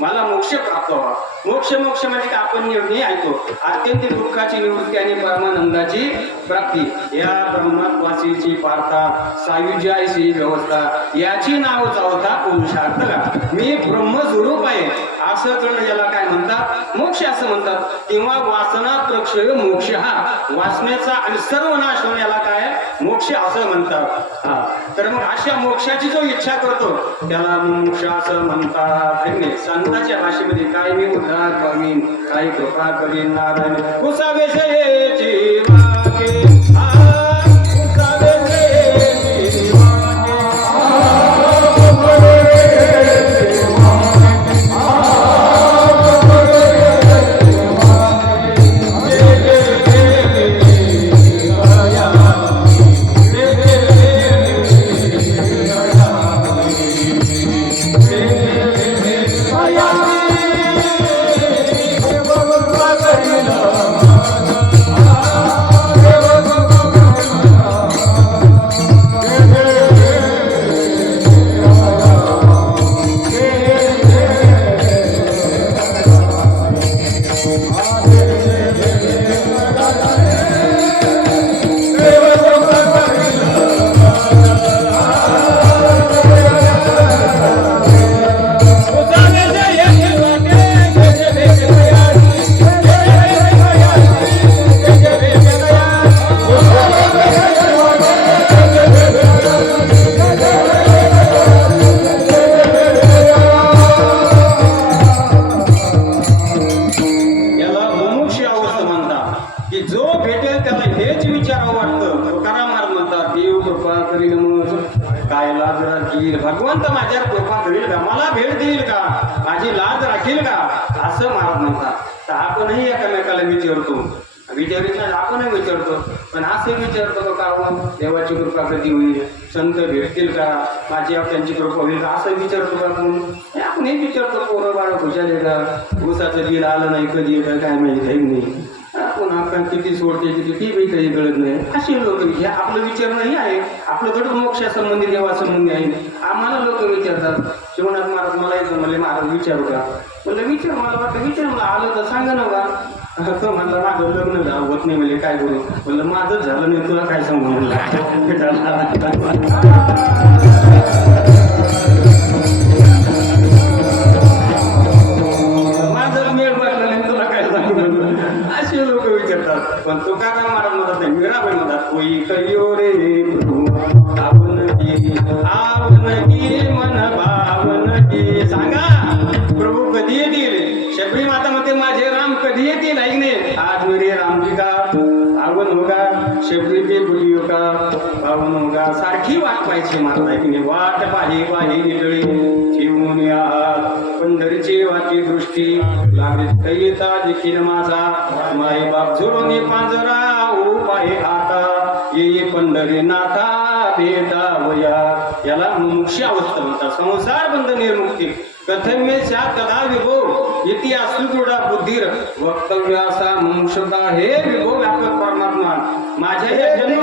मला मोक्ष प्राप्त व्हावा. मोक्ष म्हणजे का आपण निर्णय ऐकतो, अत्यंत दुःखाची निवृत्ती आणि परमानंदाची प्राप्ती. या ब्रह्मवासीची पार्था सायुज्याची व्यवस्था, याची नाव चावता पुरुषार्थ का. मी ब्रह्मस्वरूप आहे असं करणं याला काय म्हणतात? मोक्ष असं म्हणतात. किंवा वासना प्रक्षय मोक्ष, हा वासनेचा आणि सर्वनाश होण्याला काय मोक्ष असं म्हणतात. तर मग अशा मोक्षाची जो इच्छा करतो त्याला मोक्ष असं म्हणतात. संतांच्या भाषेमध्ये काय मी उद्धार करीन, काही कृपा करीन नारायण कुसावेशयेची वाके. काय लाज राखील भगवंत माझ्या कृपा करील का मला भेट देईल का माझी लाज राखील का असं महाराज म्हणतात. तर आपणही एकमेकाला विचारित आपणही विचारतो पण असं विचारतो का देवाची कृपा कधी होईल संत भेटतील का माझी त्यांची कृपा होईल का असं विचारतो का आपण हे विचारतो पोरं बाळ खुशाले का ऊसाचं बिल आलं नाही कधी येतं काय माहिती आहे नाही आपण किती सोडते किती ती बी काही कळत नाही अशी लोक हे आपलं विचार नाही आहे आपलं थोडं मोक्षासंबंधी देवासंबंधी आहे आम्हाला लोक विचारतात शिवनाथ महाराज मला येतं म्हणले महाराज विचारू का म्हणलं विचार मला वाटतं विचार मला आलं तर सांगा ना का तो म्हणलं माझं लग्न होत नाही म्हणजे काय करू म्हणलं माझंच झालं नाही तुला काय सांगू म्हणलं माझं मेळ बसलं नाही तुला काय सांगू म्हणलं असे लोक विचारतात पण तो काय महाराज म्हणत नाही मीराबाई म्हणतात कोई कयो रे मन भावन की सांगा प्रभू कधी येतील शबरी माता म्हणते माझे राम कधी येतील ऐक नाही आज मेरे रामजी का पावन होगा शबरी पे बुली होगा पावन होगा सारखी वाट पाहिजे माता ऐक नाही वाट पाही निटळी ठेवून आहात पंढरीची वाटी दृष्टी लागली येता देखील माझा माई बाप झुरोनी पांजरा पाहे आता ये पंढरी नाथा भेटा वया याला मुमुक्षी अवस्था म्हणतात संसार बंध निर्मुक्ती कथम्य सा कदा विभो इतिहास सुदृढा बुद्धीर वक्तव्य असा मुमुक्षता हे विभो व्यापक परमात्मा माझ्या हे जन्म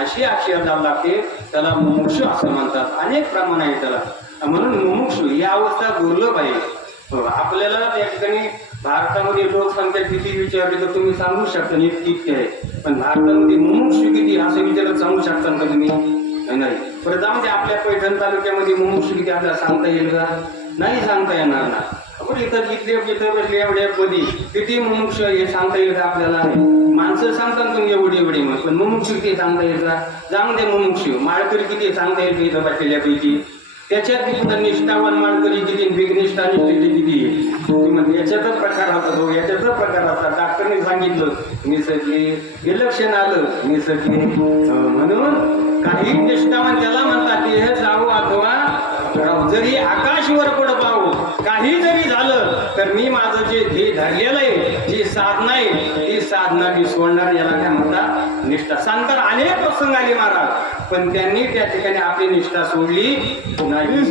अशी अक्षर द्यावं लागते त्याला मुमुक्षु असं म्हणतात अनेक प्रमाण आहे त्याला म्हणून मुमुक्षु ही अवस्था दुर्लभ आहे आपल्याला त्या ठिकाणी भारतामध्ये लोकसंख्या किती विचारली तर तुम्ही सांगू शकता इतकी आहे पण भारतामध्ये मुमुक्षु किती असं विचारत सांगू शकता का तुम्ही नाही परत म्हणजे आपल्या पैठण तालुक्यामध्ये मुमुक्षु किती आपल्याला सांगता येईल का नाही सांगता येणार ना आपण इथं बसले एवढ्या पदी किती मुमुक्ष हे सांगता येईल का आपल्याला माणसं सांगतात तुम्ही एवढी मग पण मुमुक्षु किती सांगता येईल का जाऊन दे मुमुक्षु माळकरी किती सांगता येईल इथं बसलेल्यापैकी त्याच्यात सुद्धा निष्ठावान माळकरी किती बिगनिष्ठा किती म्हणजे याच्यातच प्रकार होता याच्यातच प्रकार असतात डॉक्टरने सांगितलं निसटली इलेक्शन आलं निसटली म्हणून काही निष्ठावान त्याला म्हणतात की हे जाऊ अथवा जरी आकाशवर पड पाहू काही जरी झालं तर मी माझं जे ध्येय धरलेलं आहे जी साधना आहे ती साधना मी सोडणार याला काय म्हणतात निष्ठा सांगतात अनेक प्रसंग आले महाराज पण त्यांनी त्या ठिकाणी आपली निष्ठा सोडली नाही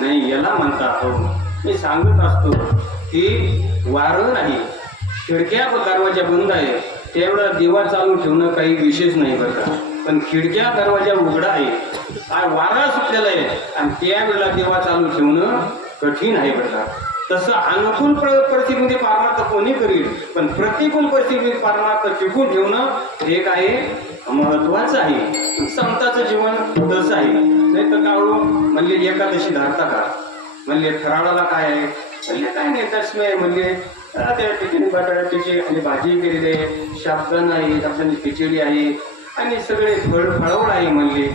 नाही याला म्हणतात हो. मी सांगत असतो की वारं नाही, खिडक्या दरवाजा बंद आहे तेवढा दिवा चालू ठेवणं काही विशेष नाही बरं का. पण खिडक्या दरवाजा उघडा आहे, वारा सुटलेला आहे आणि त्यावेळेला दिवा चालू ठेवणं कठीण आहे बरं का. तसं अनुकूल परिस्थितीमध्ये पारमार्थ कोणी करील, पण प्रतिकूल परिस्थितीमध्ये पारमार्थ टिकून ठेवणं हे काय महत्वाचं आहे. संताचं जीवन तसं आहे. नाही तर काळू म्हणले एकादशी धरता का, म्हणले फराळाला काय आहे, म्हणले काय नाही तसमे, म्हणले त्या ठिकाणी बटाट्याची आणि भाजी केलेली आहे, शाबदाना आहे, आपल्याला खिचडी आहे आणि सगळे फळवळ आहे. म्हणले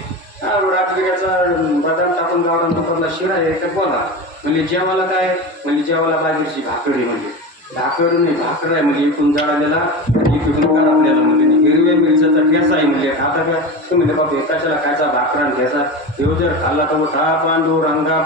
रात्रीचा बदाम टाकून गावरान तुपातला शिरा आहे तर बोला. म्हणजे जेवायला काय, म्हणजे जेवायला बाजरीची भाकर आहे, म्हणजे भाकर नाही भाकर आहे, म्हणजे इकडून जाळालेला आणि इकडून करा आपल्याला, म्हणजे हिरव्या मिरच्याचा ठेसा आहे. म्हणजे खाता का तुम्ही बाबा एकाच्याला खायचा भाकरा ठेसा, देव जर खाल्ला तर उठा पांडू रंगा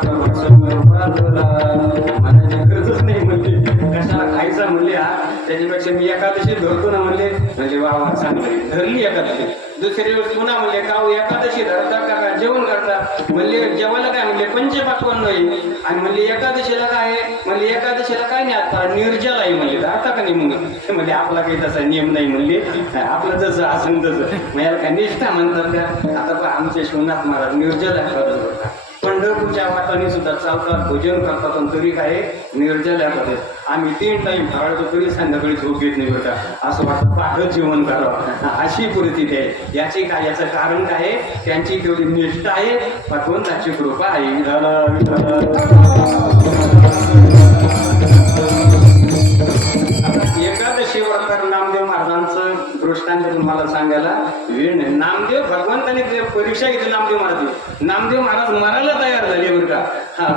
म्हणायची गरजच नाही. म्हणजे कशाला खायचा म्हणले हा, त्याच्यापेक्षा मी एकादशी धरतो ना म्हणले, म्हणजे वा वा चांगली धरली एकादशी. दुसऱ्या दिवस पुन्हा म्हणले का एकादशी धरता का जेवण करता, म्हणले जेवायला काय, म्हणले पंचपाक्वान नाही. आणि म्हणले एकादशीला काय, म्हणले एकादशीला काय नाही आता निर्जल आहे, म्हणले धरता का नाही. मग म्हणजे आपला काही तसा नियम नाही, म्हणले आपलं जसं असं तसं. मग याला काय निष्ठा म्हणतात का. आता आमचे शिवनाथ महाराज निर्जल आहे खरंच बरं का. पंढरपूरच्या वाटाने सुद्धा चालतात, भोजन करतात, पण तरी काय निर्जल आहे. आम्ही 3 टाइम फराळतो तरी संध्याकाळी झोप घेत नाही बरं का. असं वाटतं पाठच जेवण करावं, अशी परिस्थिती आहे. याची काय, याचं कारण काय आहे, त्यांची तेवढी निष्ठा आहे, भगवंताची कृपा आहे. एकादशीवर तर नामदेव महाराजांचं दृष्टांत तुम्हाला सांगायला वेळ नाही. नामदेव भगवंताने परीक्षा घेतली. नामदेव महाराज मरायला तयार झाले बरं का.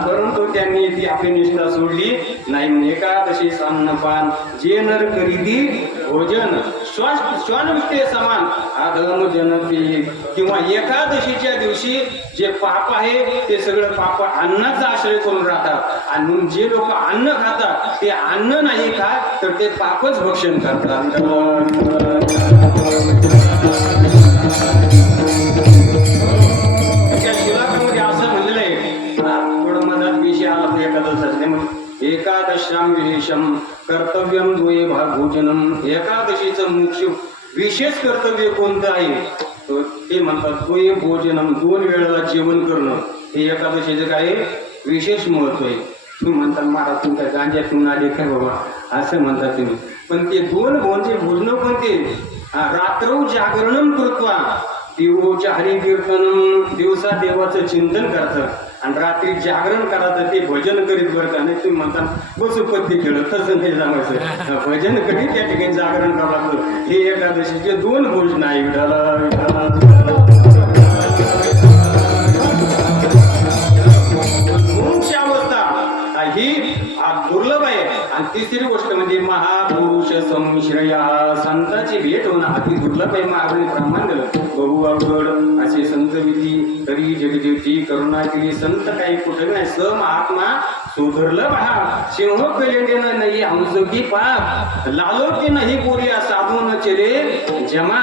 परंतु त्यांनी ती आपली निष्ठा सोडली नाही. एकादशी अन्नपान जे नर करीदी भोजन श्वानविष्टे समान आधम जनती. किंवा एकादशीच्या दिवशी जे पाप आहे ते सगळं पाप अन्नाचा आश्रय करून राहतात, आणि जे लोक अन्न खातात ते अन्न नाही खात तर ते पापच भक्षण करतात. त्या शिलाकामध्ये असं म्हणलेलं आहे, थोडं मनात विषय आला तो एकादशाचे, म्हणून एकादशाम विशेषम कर्तव्यम द्वये भाग भोजनम. एकादशीचं मुख्य विशेष कर्तव्य कोणतं आहे ते म्हणतात द्वये भोजनम, 2 वेळेला जेवण करणं. हे एकादशीचं काय विशेष महत्व आहे. तुम्ही म्हणतात महाराज तुमच्या गांज्यातून आले काय बाबा असं म्हणतात तुम्ही, पण ते 2 भोजन कोणते, रात्रौ जागरणम कृत्वा दिवोच्या हरिकीर्तनम. दिवसा देवाचं चिंतन करतं आणि रात्री जागरण करायचं, ते भजन करीत बरं का. नाही तुम्ही म्हणतात बसुपत्ती खेळत, तसं नाही जमायचं. भजन करीत त्या ठिकाणी जागरण करायचं. हे एकादशीचे 2 भोजन आहे. मोक्ष अवस्था ही दुर्लभ आहे. आणि तिसरी गोष्ट म्हणजे महापुरुष संश्रया, संतांची भेट होणं अति दुर्लभ आहे. महाराजांनी प्रमाण दिलं, बहु अवघड असे संत विधी तरी जगदेवची करुणा केली. संत काही कुठे नाही, स महात्मा सुधुर्लभ हा. सिंह पेलेंडेन नाही हंसकी पाप, लालो की नाही बोलिया साधून चले जमा.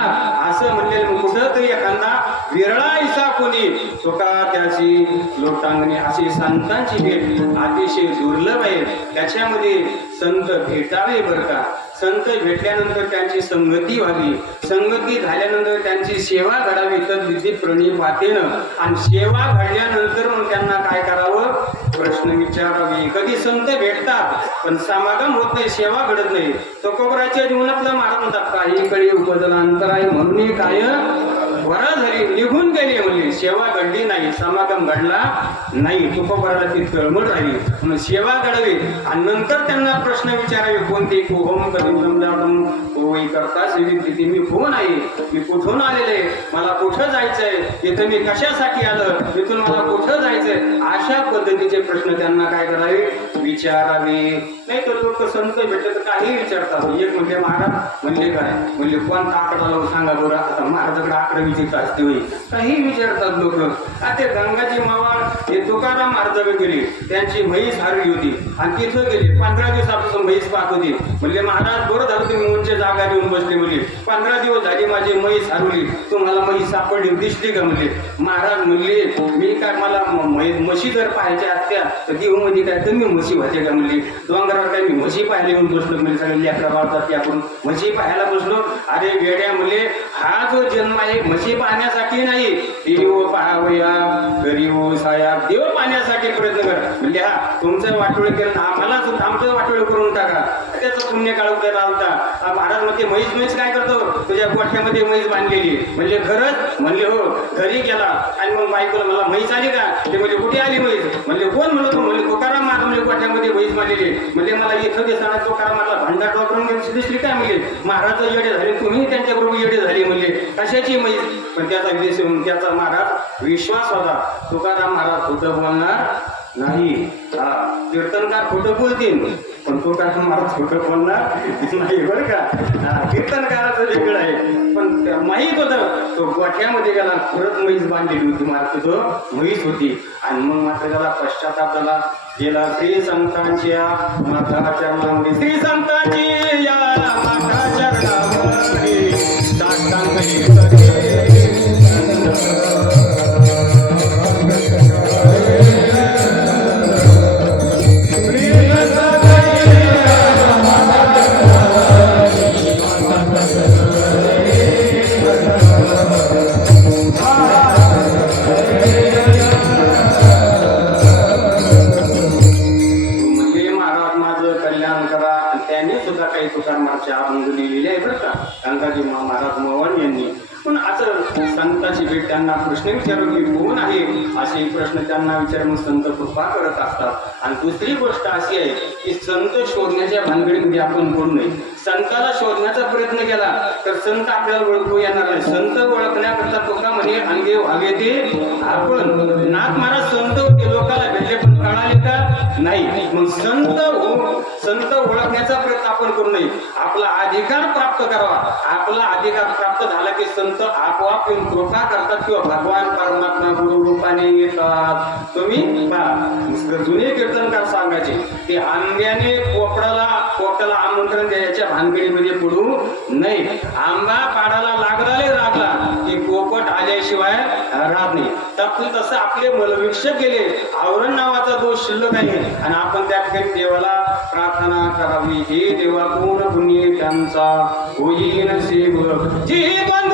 असं म्हणलेलं कुठं तरी एखादा विरळायसा कोणी तुका त्याची लोटांगणी. अशी संतांची भेट अतिशय दुर्लभ आहे. त्याच्यामध्ये संत भेटावे बरं का. संत भेटल्यानंतर त्यांची संगती व्हावी, संगती झाल्यानंतर त्यांची सेवा घडावी तर विधी प्रणिपातेनं. आणि सेवा घडल्यानंतर मग त्यांना काय करावं, प्रश्न विचारावे. कधी संत भेटतात पण समागम होत नाही, सेवा घडत नाही. तुकोबराच्या जीवनातलं महाराज म्हणतात काही कळी उपजला अंतराय म्हणून काय वरा झाली निघून गेली, म्हणजे सेवा घडली नाही, समागम घडला नाही. तुकोबराला ती तळमळ राहिली. म्हणून सेवा घडावी आणि नंतर त्यांना प्रश्न विचारावे कोणते, कोहम कधी समजावून होई करता सेवित मी कोण आहे, मी कुठून आलेले, मला कुठं जायचंय, इथं मी कशासाठी आलं, इथून मला कुठं जायचंय. अशा पद्धतीचे प्रश्न त्यांना काय करावे, विचारावे. नाही तर लोक संत भेटले तर काही विचारतात. एक म्हणजे महाराज म्हणले काय, म्हणजे कोणता आकडा लावून सांगा बरं. आता महाराजाकडे आकडा विचारत असते होई, काही विचारतात लोक. आता गंगाजी मावा हे तुकाराम महाराज गेले, त्यांची म्हैस हरली होती आणि तिथं गेले. 15 दिवसापासून म्हैस पाहत होती. म्हणले महाराज बरं झालं तुम्ही उंच जागा घेऊन बसले. म्हणले 15 दिवस झाली माझी म्हैस हरवली, तुम्हाला म्हैस सापडली दिसली का? म्हणले महाराज म्हणले मी काय मला म्हशी जर पाहायच्या असत्या तर देऊमध्ये काय कमी म्हशी व्हायच्या का? म्हणले डोंगरावर काय मी म्हशी पाहायला येऊन बसलो. म्हणजे सगळे लेकरा बाळतात त्याकडून म्हशी पाहायला बसलो. अरे वेड्या म्हणले हा जो जन्म आहे म्हशी पाहण्यासाठी नाही, देव पाहावया गरीब साया देव पाहण्यासाठी प्रयत्न कर. म्हणजे हा तुमचं वाटोळ केलं आम्हाला आमचं वाटोळ करून टाका, त्याचं पुण्य काळ उद्या होता. महाराज म्हणते म्हैस काय करतो? तुझ्या गोठ्यामध्ये म्हैस बांधलेली. म्हणजे खरंच? म्हणले हो. घरी गेला आणि मग बायकोला मला म्हैस आली का? ते म्हणजे कुठे आली म्हैस? म्हणले कोण म्हणलं तू? म्हणले तुकाराम महाराज म्हणजे गोठ्यामध्ये म्हैस बांधलेली. म्हणजे मला इथं दिसताना तुकाराम मला भांडा टोकरून दिसली काय? म्हणजे महाराज येडे झाले, तुम्ही त्यांच्याबरोबर येडे झाले. म्हणजे कशाची म्हैस? पण त्याचा महाराज विश्वास होता. तुकाराम महाराज खोटं बोलणार नाही. हा कीर्तनकार खोटं बोलतील पण तुकाराम महाराज खोटं बोलणार नाही बरं का. कीर्तनकाराचं वेगळं आहे. पण माहीत होतं तो गोठ्यामध्ये गेला, परत म्हैस बांधलेली होती. मात्र तो म्हैस होती. आणि मग मात्र त्याला पश्चाताप झाला. गेला श्री संतांच्या माता चरणामध्ये, श्री संतांची या माता चरणामध्ये साष्टांग महाराज मोहन यांनी. पण असं संतांची भेट त्यांना प्रश्न विचारत की कोण आहे असे प्रश्न त्यांना विचारून संत कृपा करत असतात. आणि दुसरी गोष्ट अशी आहे की संत शोधण्याच्या भानगडीमध्ये आपण पडू नये. संताला शोधण्याचा प्रयत्न केला तर संत आपल्याला ओळखू येणार नाही. संत ओळखण्याकरता तुका म्हणे अंगे व्हावे ते आपण. नाथ महाराज संत होते, लोकांना भेटले पण कळाले का नाही. मग संत ओळखण्याचा प्रयत्न आपण करू नये. आपला अधिकार प्राप्त करावा. आपला अधिकार प्राप्त झाला की संत आपोआप कृपा करतात किंवा भगवान परमात्मा गुरु रूपाने येतात. तुम्ही जुने कीर्तनकार सांगायचे ते आंब्याने पोपटाला आमंत्रण द्यायच्या भानगडीमध्ये पडू नये. आंबा पाडाला लागला की पोपट आल्याशिवाय राहत नाही. तसं आपले मलविक्षक गेले, आवरण नावाचा दोष शिल्लक आहे आणि आपण त्या ठिकाणी देवाला प्रार्थना करावी. हे देवा कोण पुण्य त्यांचा होईन सेव जीवन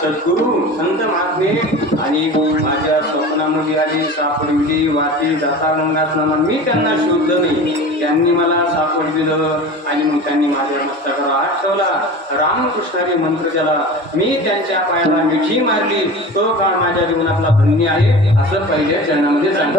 सद्गुरु संत महात्मे आणि माझ्या स्वप्नामध्ये आली सापडविली वाटी दाता गंगा स्नान. मी त्यांना शोधलं नाही. त्यांनी मला सापड दिलं आणि मग त्यांनी माझ्या मस्तकाला हात ठेवला. रामकृष्णाचे मंत्र त्याला मी त्यांच्या पायाला मिठी मारली. तो काळ माझ्या जीवनातला धन्य आहे असं पहिल्या चरणामध्ये सांगितलं.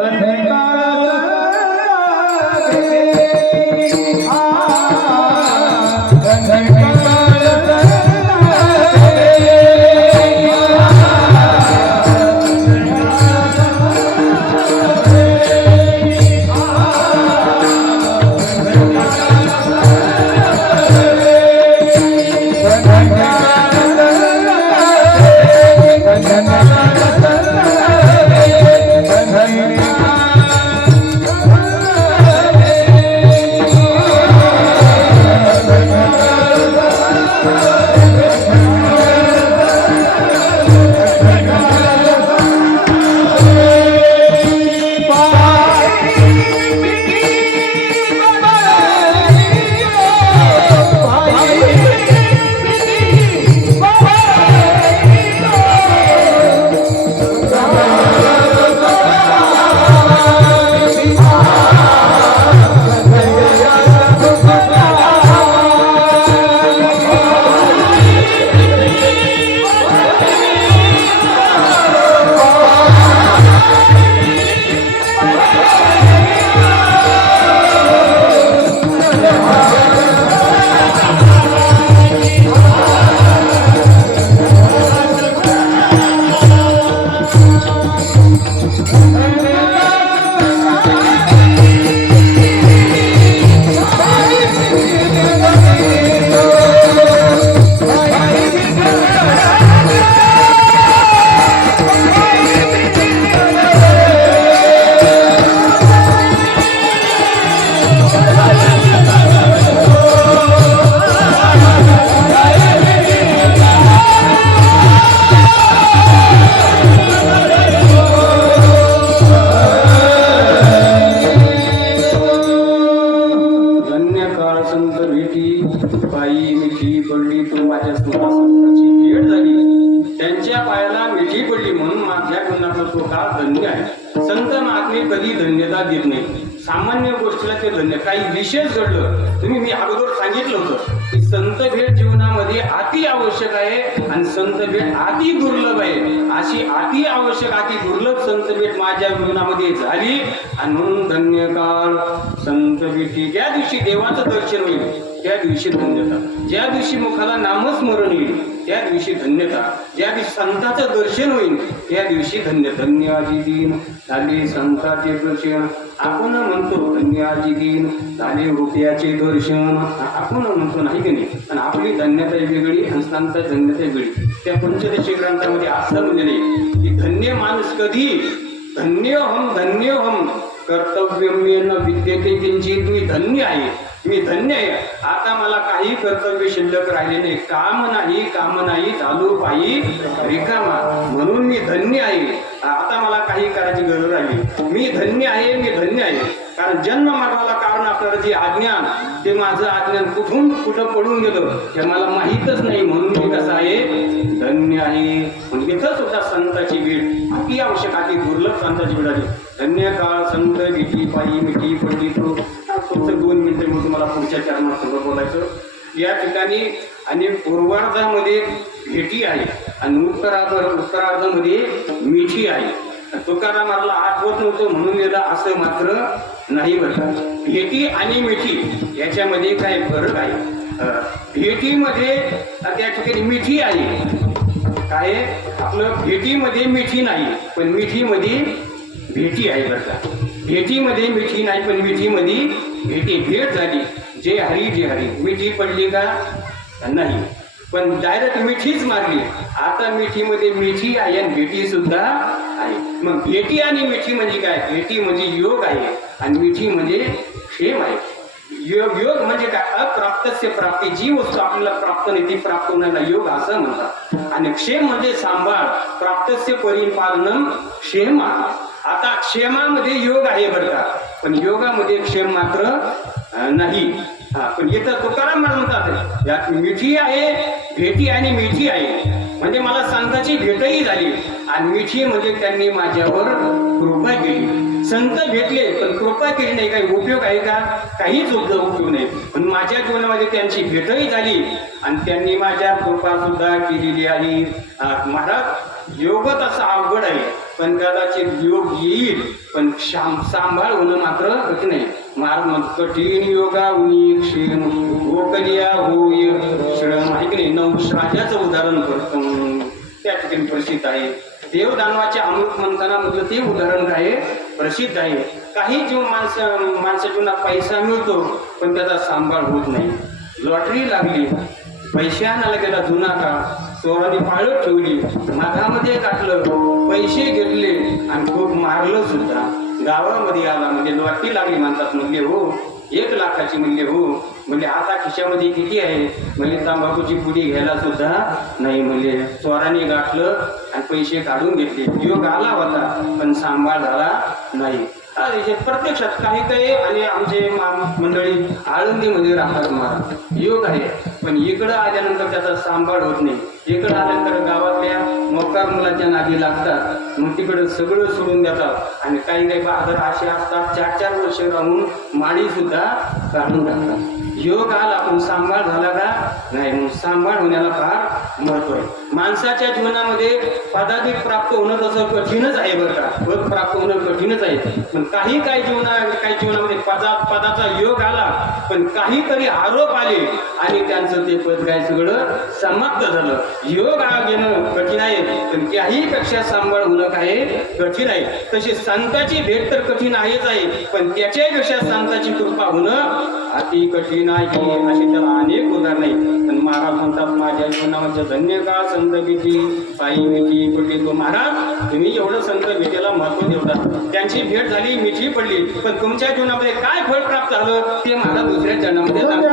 सामान्य गोष्टीला ते धन्य. काही विशेष घडलं तुम्ही मी अगोदर सांगितलं होतं की संत भेट जीवनामध्ये अति आवश्यक आहे आणि संत भेट अति दुर्लभ आहे. अशी अति आवश्यक अति दुर्लभ संत भेट माझ्या जीवनामध्ये झाली आणि म्हणून धन्य काळ संत भेटी. ज्या दिवशी देवाचं दर्शन होईल त्या दिवशी धन्यता. ज्या दिवशी मुखाला नामस्मरण येईल त्या दिवशी धन्यता. ज्या दिवशी संताचं दर्शन होईल त्या दिवशी धन्य. धन्य आजी दिन झाले संताचे दर्शन. आपण म्हणतो धन्य आजी दिन झाले रुपयाचे दर्शन. आपण म्हणतो नाही की नाही. पण आपली धन्यता वेगळी आणि संतांची धन्यता वेगळी. त्या पंचदशी ग्रंथामध्ये असं म्हणलेले की धन्य माणूस कधी धन्योहम कर्तव्यमेन विद्यते किंचित. मी धन्य आहे, मी धन्य आहे. आता मला काही कर्तव्य शिल्लक राहिले नाही. काम नाही चालू पायी रिकामा. म्हणून मी धन्य आहे. आता मला काही करायची गरज राहिली. मी धन्य आहे. कारण जन्म मरणाला कारण असणारं जे अज्ञान ते माझं अज्ञान कुठं पडून गेलं हे मला माहीतच नाही. म्हणून मी कसं आहे धन्य आहे. म्हणजे इथं सुद्धा संताची भेट अति आवश्यक अति दुर्लभ संताची भेट आली. धन्य काळ संत भेटी पायी मिठी पडली. तो फक्त 2 मिनिटं मग तुम्हाला पुढच्या चरणात सगळं बोलायचं. या ठिकाणी आणि पूर्वार्धामध्ये भेटी आहे आणि उत्तरार्धामध्ये मिठी आहे. तुकारामाला आठवत नव्हतं म्हणून याला असं मात्र नाही बरं. भेटी आणि मिठी याच्यामध्ये काय फरक आहे. भेटीमध्ये त्या ठिकाणी मिठी आहे. काय आपलं भेटीमध्ये मिठी नाही पण मिठीमध्ये भेटी आहे बरं का. भेटीमध्ये मिठी नाही पण मिठीमध्ये भेटी. भेट झाली जे हरी. मिठी पडली का नाही पण डायरेक्ट मिठीच मारली. आता मिठीमध्ये मिठी आहे आणि भेटी सुद्धा आहे. मग भेटी आणि मिठी म्हणजे काय. भेटी म्हणजे योग आहे आणि मिठी म्हणजे क्षेम आहे. योग म्हणजे काय अप्राप्तस्य प्राप्ती. जी वस्तू आपल्याला प्राप्त नाही ती प्राप्त होण्याला योग असं म्हणतात. आणि क्षेम म्हणजे सांभाळ. प्राप्तस्य परिपालनम क्षेम. आता क्षेमामध्ये योग आहे बरं का पण योगामध्ये क्षेम मात्र नाही. पण इथं तुकाराम म्हणतात यात मिठी आहे भेटी आणि मिठी आहे. म्हणजे मला संतांची भेटही झाली आणि मिठी म्हणजे त्यांनी माझ्यावर कृपा केली. संत भेटले पण कृपा केली नाही, काही उपयोग आहे का? काहीच उपयोग नाही. पण माझ्या जीवनामध्ये त्यांची भेटही झाली आणि त्यांनी माझ्या कृपा सुद्धा केलेली आहे. महाराज योग तसा अवघड आहे, पण कदाचित योग येईल, पण सांभाळ होणं मात्र कठीण आहे. महाराज कठीण योगा उनी क्षीण गोकलिया होय श्रम आहे की नाही. नवश राजाचं उदाहरण करतो त्या ठिकाणी प्रसिद्ध आहे. देवदानवाचे अमृत मंथना मधलं ते उदाहरण काय प्रसिद्ध आहे. काही जीव माणसा जीवनात पैसा मिळतो पण त्याचा सांभाळ होत नाही. लॉटरी लागली, पैसे आणायला गेला जुना का, चोरांनी पाळत ठेवली, मागामध्ये टाकलं, पैसे घेतले आणि खूप मारलं सुद्धा. गावामध्ये आला म्हणजे लॉटरी लागली म्हणतात. म्हणले हो 1 लाखाची. म्हणले हो. म्हणजे आता खिशामध्ये किती आहे? म्हणजे तंबाखूची पुडी घ्यायला सुद्धा नाही. म्हणजे चोरांनी गाठलं आणि पैसे काढून घेतले. योग आला होता पण सांभाळ झाला नाही. प्रत्यक्षात काही काही आणि आमचे मंडळी आळंदीमध्ये राहतात. महाराज योग आहे पण इकडं आल्यानंतर त्याचा सांभाळ होत नाही. इकडं आल्यानंतर गावातल्या मोकार मुलाच्या नादी लागतात, मग तिकडं सगळं सोडून देतात. आणि काही काही बहादर असे असतात 4-4 वर्ष राहून माडी सुद्धा काढून टाकतात. योग आला पण सांभाळ झाला का नाही. मग सांभाळ होण्याला फार महत्व आहे. माणसाच्या जीवनामध्ये पदाधिक प्राप्त होणं तसं कठीणच आहे बरं का. पद प्राप्त होणं कठीणच आहे. पण काही जीवनामध्ये पदाचा योग आला पण काहीतरी आरोप आले आणि त्यांचं ते पद काय सगळं समाप्त झालं. योग घेणं कठीण आहे पण त्याही पेक्षा सांभाळ होणं काय कठीण आहे. तशी संतांची भेट तर कठीण आहेच आहे पण त्याच्यापेक्षा संतांची कृपा होणं अति कठीण आहे. अशी त्याला अनेक उदाहरण आहेत. पण महाराज म्हणतात माझ्या जीवनामध्ये धन्य काळ संत भेटी पायी मिठी पडली. तो महाराज तुम्ही एवढं संत भेटीला महत्व देवता. त्यांची भेट झाली, मिठी पडली, पण तुमच्या जीवनामध्ये काय फळ प्राप्त झालं ते महाराज दुसऱ्या चरणामध्ये सांगतात.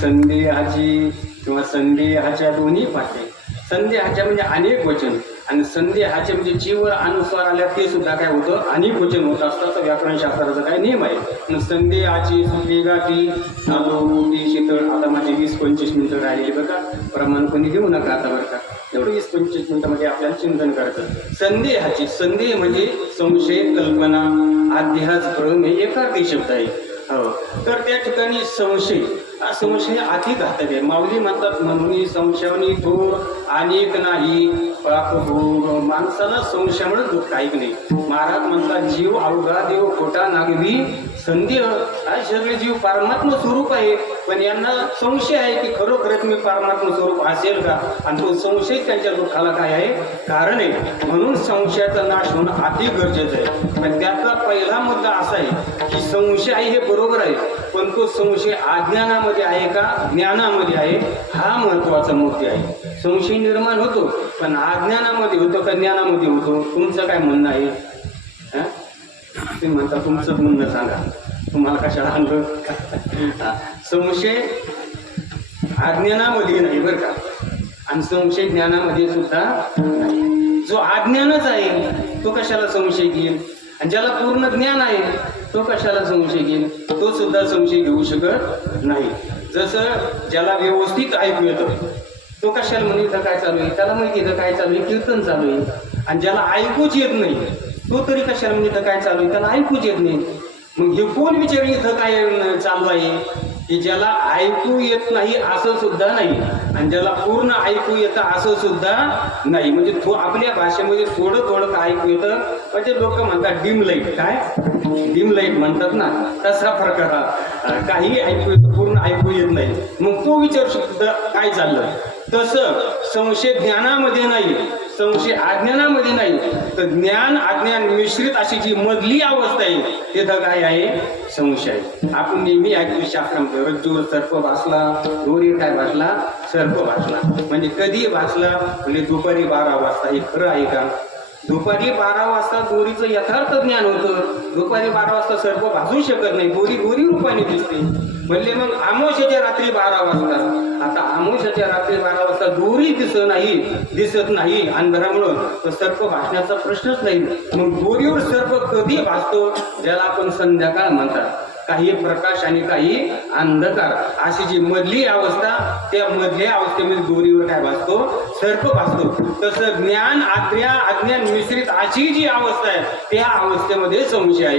संदेहाची किंवा संदेहाच्या दोन्ही पाटे संदेहाच्या म्हणजे अनेक वचन, आणि संदेहाचे म्हणजे जीवर अनुस्वार आल्या ते सुद्धा काय होतं अनेक वचन होत असतात. तर व्याकरणशास्त्राचा काय नियम आहे. आणि संदेहाची सुटली गाठी आलो मोठी शीतळ. आता माझे 20-25 मिनिटं राहिलेली बरं का, प्रमाण कोणी देऊ नका आता बरं का. एवढं 20-25 मिनिटामध्ये आपल्याला चिंतन करायचं. संदेहाची, संदेह म्हणजे संशय, कल्पना, अध्यास, भ्रम हे एकार्थी शब्द आहे. हो, तर त्या ठिकाणी संशय हा संशय अति घातक आहे. माऊली म्हणतात म्हणून संशयाने थोर अनेक नाही पाप हो. माणसाला संशयामुळे दुःख काही नाही. महाराज म्हणतात जीव अवघा देव खोटा नागवी संदेह. हा सगळे जीव परमात्म स्वरूप आहे, पण यांना संशय आहे की खरोखरच मी परमात्म स्वरूप असेल का, आणि तो संशय त्यांच्या दुःखाला काय आहे कारण आहे. म्हणून संशयाचा नाश होणं अति गरजेचं आहे. पण त्याचा पहिला मुद्दा असा आहे की संशय आहे हे बरोबर आहे, पण तो संशय अज्ञानामध्ये आहे का ज्ञानामध्ये आहे हा महत्वाचा मुद्दा आहे. संशय निर्माण होतो पण अज्ञानामध्ये होतो का ज्ञानामध्ये होतो? तुमचं काय म्हणणं आहे? ते म्हणता तुमचं म्हणणं सांगा, तुम्हाला कशाला आणलं? संशय अज्ञानामध्ये नाही बरं का, आणि संशय ज्ञानामध्ये सुद्धा नाही. जो अज्ञानच आहे तो कशाला संशय घेईल, आणि ज्याला पूर्ण ज्ञान आहे तो कशाला संशय घेईल? तो सुद्धा संशय घेऊ शकत नाही. जसं ज्याला व्यवस्थित ऐकू येतं तो कशाला म्हणे इथं काय चालू आहे, त्याला माहिती इथं काय चालू आहे, कीर्तन चालू आहे. आणि ज्याला ऐकूच येत नाही तो तरी कशाला म्हणजे इथं काय चालू आहे, त्याला ऐकूच येत नाही. मग हे कोण विचार इथं काय चालू आहे? की ज्याला ऐकू येत नाही असं सुद्धा नाही, आणि ज्याला पूर्ण ऐकू येतं असं सुद्धा नाही. म्हणजे आपल्या भाषेमध्ये थोडं थोडं काय ऐकू येतं, म्हणजे लोक म्हणतात डिम लाईट, काय डिम लाईट म्हणतात ना, तसा प्रकार हा. काही ऐकू येतं पूर्ण ऐकू येत नाही. मग तो विचारू शकतो काय चाललं. तसं संशय ज्ञानामध्ये नाही, संशय अज्ञानामध्ये नाही, तर ज्ञान अज्ञान मिश्रित अशी जी मधली अवस्था आहे तिथं काय आहे? संशय. आपण नेहमी ऐकतो शास्त्रामध्ये रज्जूवर सर्प भासला, दोरी काय भासला? सर्प भासला. म्हणजे कधी भासला? म्हणजे दुपारी 12 वाजता. हे खरं आहे का? दुपारी 12 वाजता दोरीचं यथार्थ ज्ञान होतं. दुपारी 12 वाजता सर्प भासू शकत नाही, दोरी दोरी रूपाने दिसते. म्हणले मग अमावस्येच्या रात्री 12 वाजता. आता अमावस्येच्या रात्री 12 वाजता दोरी दिसत नाही अंधारामुळं, तर सर्प भासण्याचा प्रश्नच नाही. मग दोरीवर सर्प कधी भासतो? ज्याला आपण संध्याकाळ म्हणतात. काही प्रकाश आणि काही अंधकार अशी जी मधली अवस्था, त्या मधल्या अवस्थेमध्ये दोरीवर काय भासतो? सर्प भासतो. तसं ज्ञान अज्ञान मिश्रित अशी जी अवस्था आहे त्या अवस्थेमध्ये संशय आहे.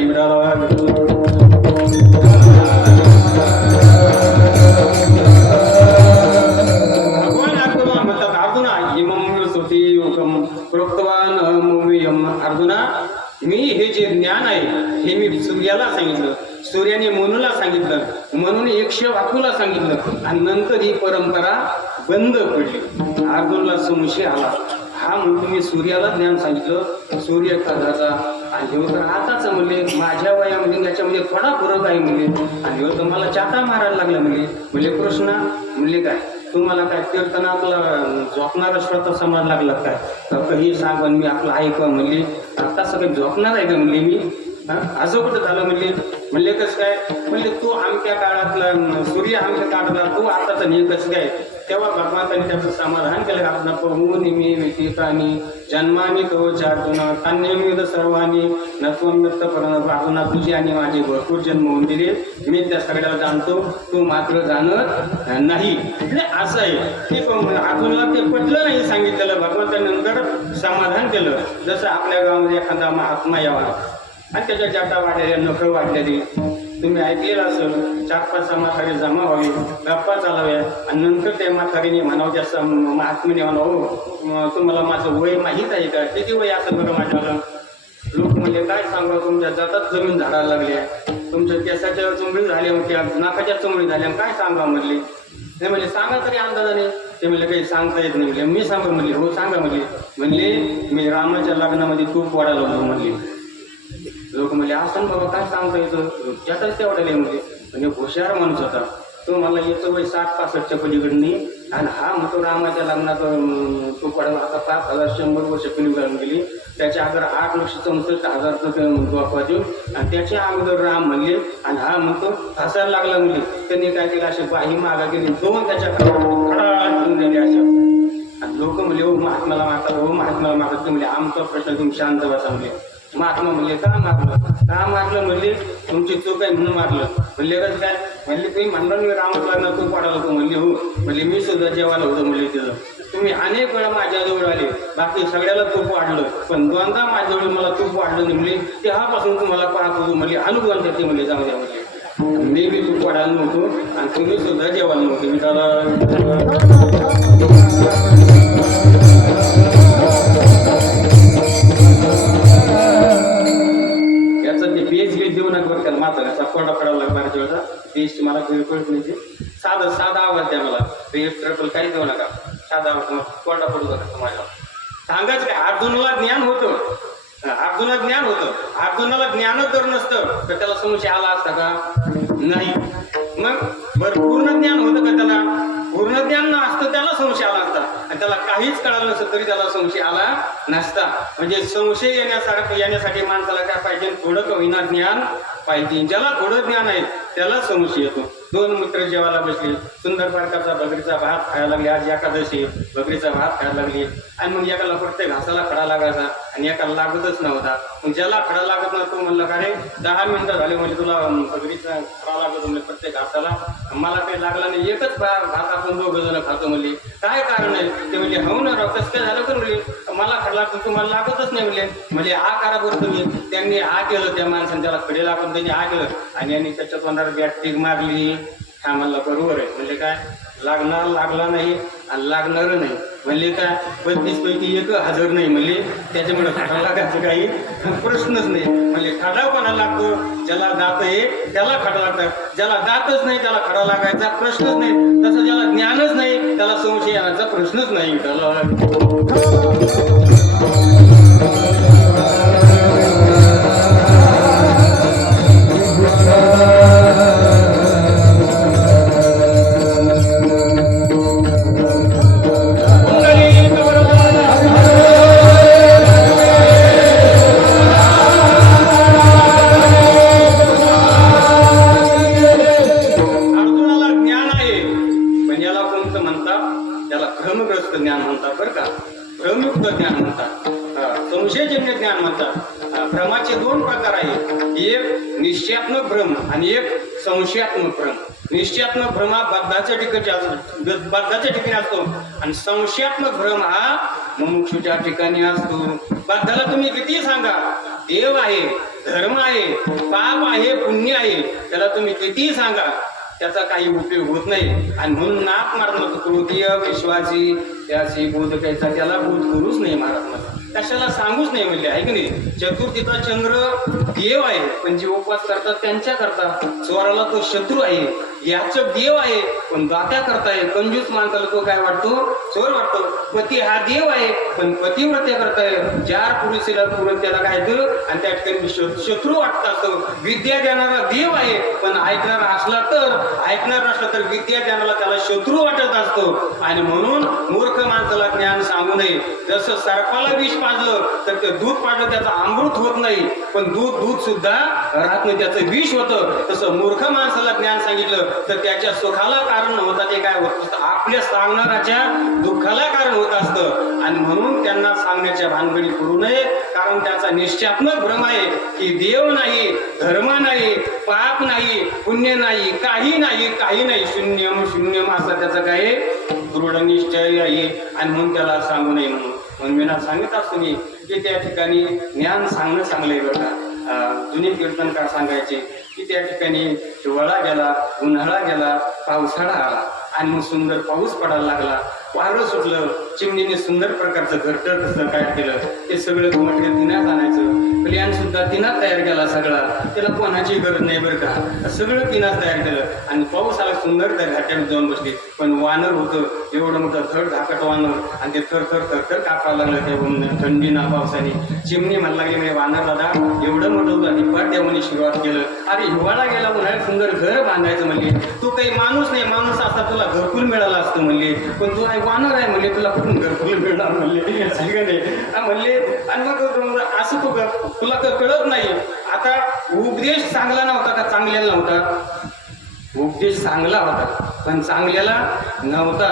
अर्जुना, मी हे जे ज्ञान आहे हे मी सूर्याला सांगितलं, सूर्याने मनुला सांगितलं, म्हणून वाकूला सांगितलं, आणि नंतर ही परंपरा बंद पडली. अर्जुनला संशय आला. हा म्हणतो मी सूर्याला ज्ञान सांगितलं, सूर्य कर्णाचा, आणि हे तर आताच म्हणले माझ्या वयामध्ये त्याच्यामध्ये थोडा फरक आहे म्हणले, आणि हे तर मला चाटा मारायला लागला म्हणले कृष्णा म्हणले काय तुम्हाला काय कीर्तनातला झोपणारा श्रोता समाज लागला काय? काही सांगून मी आपलं ऐकवा म्हणले, तसं काही झोपणार आहे का म्हणले मी? असं कुठं झालं म्हणले कसं काय? म्हणले तू आमच्या काळातला सूर्य आमच्या काळातला तू आताचा नाही कसं काय? तेव्हा भगवंतांनी त्याचं समाधान केलं. आपण पहुनी मी विकितानी जन्मानी कवच अर्जुन तान्यमिद सर्वांनी नत्वमित्त अर्जुना, तुझे आणि माझे भरपूर जन्म होऊन दिले, मी त्या सगळ्याला जाणतो, तू मात्र जाणत नाही. म्हणजे असं आहे की अर्जुनला ते पटलं नाही सांगितलेलं. भगवंतांनी नंतर समाधान केलं. जसं आपल्या गावामध्ये एखादा महात्मा यावा आणि त्याच्या जाटा वाढलेल्या नखं वाढलेली तुम्ही ऐकलेलं असेल, 4-5 म्हातारे जमा व्हावे, गप्पा चालाव्या, आणि नंतर त्या म्हातारीने म्हणावं, त्या महात्म्याने म्हणावं तुम्हाला माझं वय माहीत आहे का? किती वय असेल बरं माझ्याला? लोक म्हणजे काय सांगा, तुमच्या जातात जमीन झाडायला लागल्या, तुमच्या केसाच्या चुंबडी झाल्या होत्या, नाकाच्या चुंबडी झाल्या, काय सांगा म्हणले. नाही म्हणले सांगा तरी अंदाजाने. ते म्हणले काही सांगता येत नाही. म्हणले मी सांगा म्हणले. हो सांगा म्हणले मी रामाच्या लग्नामध्ये तूप वाढायला होतो म्हणले. लोक म्हणले असं बाबा काय सांगता येतं, त्यातच तेवढ्याला म्हणजे हुशार माणूस होता तो. मला येतं वय 60-65च्या पलीकडनी, आणि हा म्हणतो रामाच्या लग्नात तो पडायला आता 5,100 वर्ष पिढी घालून गेली. त्याच्या अगोदर 8,64,000 द्वापा देऊन, आणि त्याच्या अगोदर राम म्हणले, आणि हा म्हणतो हसायला लागला म्हणले. त्यांनी काय केलं, असे बाही मागा गेली, दोन त्याच्या खडा गेले अशा, आणि लोक म्हणले हो महात्माला मारतात, हो महात्माला मारतात. ते म्हणले आमचा प्रश्न तुम्ही शांत बसा म्हणले. महात्मा म्हणले का मारलं म्हणले तुमची चूक आहे म्हणून मारलं. म्हणले कसं काय म्हणले तुम्ही म्हणलं मी रामच लागणार तू पाडाला होतो म्हणले. हो म्हणले मी सुद्धा जेवायला होतो म्हणले तिथं. तुम्ही अनेक वेळा माझ्याजवळ आले, बाकी सगळ्याला तूप वाढलं, पण दोनदा माझ्याजवळ मला तूप वाढलं नाही म्हणले. तेव्हापासून तुम्हाला पाहत होतो म्हणले, अनुभव ते म्हणले जाऊ द्या म्हणले. मी बी तूप वाढायला नव्हतो आणि तुम्ही सुद्धा जेवायला नव्हतो. मी त्याला देऊ नका बरं. माझा कसा कोरडा पडायला लागला बऱ्याच वेळेचा. टेस्ट मला कळत नाही. साधा आवाज द्या मला, रेस्ट ट्रबल काही देऊ नका. साधा आवाज कोरडा पडू नका माझ्या. सांगायचं काय अर्जुनाला ज्ञान होतं, अर्जुनाला ज्ञानच जर नसतं तर त्याला संशय आला असता का? नाही. मग बरं पूर्ण ज्ञान होतं का त्याला? पूर्ण ज्ञान नसतं त्याला संशय आला असता, आणि त्याला काहीच कळालं नसतं तरी त्याला संशय आला नसता. म्हणजे संशय येण्यासाठी माणसाला काय पाहिजे? थोडं का होईना ज्ञान पाहिजे. ज्याला थोडं ज्ञान आहे त्याला संशय येतो. दोन मित्र जेवायला बसले, सुंदर प्रकारचा बकरीचा भात खायला लागले. आज एकादशी, बकरीचा भात खायला लागले. आणि मग एकाला प्रत्येक घासाला खडा लागायचा आणि एकाला लागतच नव्हता. मग ज्याला खडा लागत नव्हता तो म्हणला का रे 10 मिनिटं झाले म्हणजे तुला बकरीचा खडा लागत म्हणजे प्रत्येक घासाला, मला काही लागला नाही, एकच भात आपण दोघं जण खातो म्हणले. काय कारण आहे? ते म्हणजे हो ना राव, कसं काय झालं तर म्हणले मला खडा लागतो तुम्हाला लागतच नाही म्हणजे आ करा बरं तुम्ही. त्यांनी आ केलं, त्या माणसाने त्याला खडे लागून त्यांनी आ केलं आणि यांनी त्याच्या तोंडावर गॅस्ट्रिक मारली. हा म्हणला बरोबर आहे. म्हणजे काय लागला नाही आणि लागणार नाही म्हणले काय 35 पैकी 1,000 नाही म्हणले. त्याच्यामुळे खडा लागायचं काही प्रश्नच नाही. म्हणजे खडा कोणाला लागतो? ज्याला दात आहे त्याला खडा लागतात, ज्याला दातच नाही त्याला खडा लागायचा प्रश्नच नाही. तसं ज्याला ज्ञानच नाही त्याला संशय येण्याचा प्रश्नच नाही. संशयजन्य ज्ञान म्हणतात. भ्रमाचे 2 प्रकार आहेत, एक निश्चयात्मक भ्रम आणि एक संशयात्मक भ्रम. निश्चयात्मक भ्रम हा बद्धाच्या ठिकाणी असतो आणि संशयात्मक भ्रम हा मुमुक्षूच्या ठिकाणी असतो. बद्धाला तुम्ही किती सांगा देव आहे, धर्म आहे, पाप आहे, पुण्य आहे, त्याला तुम्ही किती सांगा त्याचा काही उपयोग होत नाही. आणि म्हणून नाक मारत कृतीय विश्वासी त्याची बोध घ्यायचा, त्याला बोध करूच नाही महाराज मला, कशाला सांगूच नाही म्हणले आहे की नाही. चतुर्थीचा चंद्र देव आहे, पण जे उपवास करतात त्यांच्या करता. चोराला तो शत्रू आहे, याचं देव आहे पण दात्या करताय. कंजूस माणसाला तो काय वाटतो? चोर वाटतो. पती हा देव आहे पण पतिव्रत्या करताय. 4 पुरुषीला पुरुष त्याला काय आणि त्या ठिकाणी शत्रू वाटत असतो. विद्या देणारा देव आहे पण ऐकणारा असला तर विद्या देणारा त्याला शत्रू वाटत असतो. आणि म्हणून मूर्ख माणसाला ज्ञान सांगू नये. जसं सर्पाला विष पाजलं तर ते दूध पाजलं त्याचं अमृत होत नाही, पण दूध सुद्धा राहत नाही, त्याचं विष होतं. तसं मूर्ख माणसाला ज्ञान सांगितलं तर त्याच्या सुखाला कारण होतं ते काय होत असतं? आपल्या सांगणाऱ्याच्या दुःखाला कारण होत असतं. आणि म्हणून त्यांना सांगण्याच्या भानगडी करू नये, कारण त्याचा निश्चयात्मक भ्रम आहे की देव नाही, धर्म नाही, पाप नाही, पुण्य नाही, काही नाही, शून्यम असा त्याचा काय दृढ निश्चय आहे. आणि म्हणून त्याला सांगू नये. म्हणून मी ना सांगत असतो मी की त्या ठिकाणी ज्ञान सांगणं चांगलंय बरं का. जुने कीर्तनकार सांगायचे की त्या ठिकाणी हिवाळा गेला, उन्हाळा गेला, पावसाळा आला आणि मग सुंदर पाऊस पडायला लागला, वारं सुटलं, चिमणीने सुंदर प्रकारचं घरटर कसं काय केलं, ते सगळं मटेरियल तिनात आणायचं. प्लॅन सुद्धा तिनात तयार केला सगळा, त्याला कोणाची गरज नाही बरं का, सगळं तिनात तयार केलं. आणि पाऊस आला, सुंदर त्या घाट्यात जाऊन बसले. पण वानर होतं एवढं मोठं थर धाकट वानर, आणि ते थर कापायला लागलं त्या थंडीना पावसाने. चिमणी म्हणला लागली म्हणजे वानर दादा एवढं मोठं होतं आणि पाठ देवानी सुरुवात केलं. अरे हिवाळा गेला, उन्हाळ्यात सुंदर घर बांधायचं म्हणले. तू काही माणूस नाही, माणूस असता तुला घरकुल मिळालं असतं म्हणले, पण तू वानर आहे म्हणले, तुला कुठून घरकुल मिळणार म्हणले म्हणले. आणि मग असं तुला कळत नाही. आता उपदेश चांगला नव्हता का चांगलेला नव्हता? उपदेश चांगला होता पण चांगल्याला नव्हता.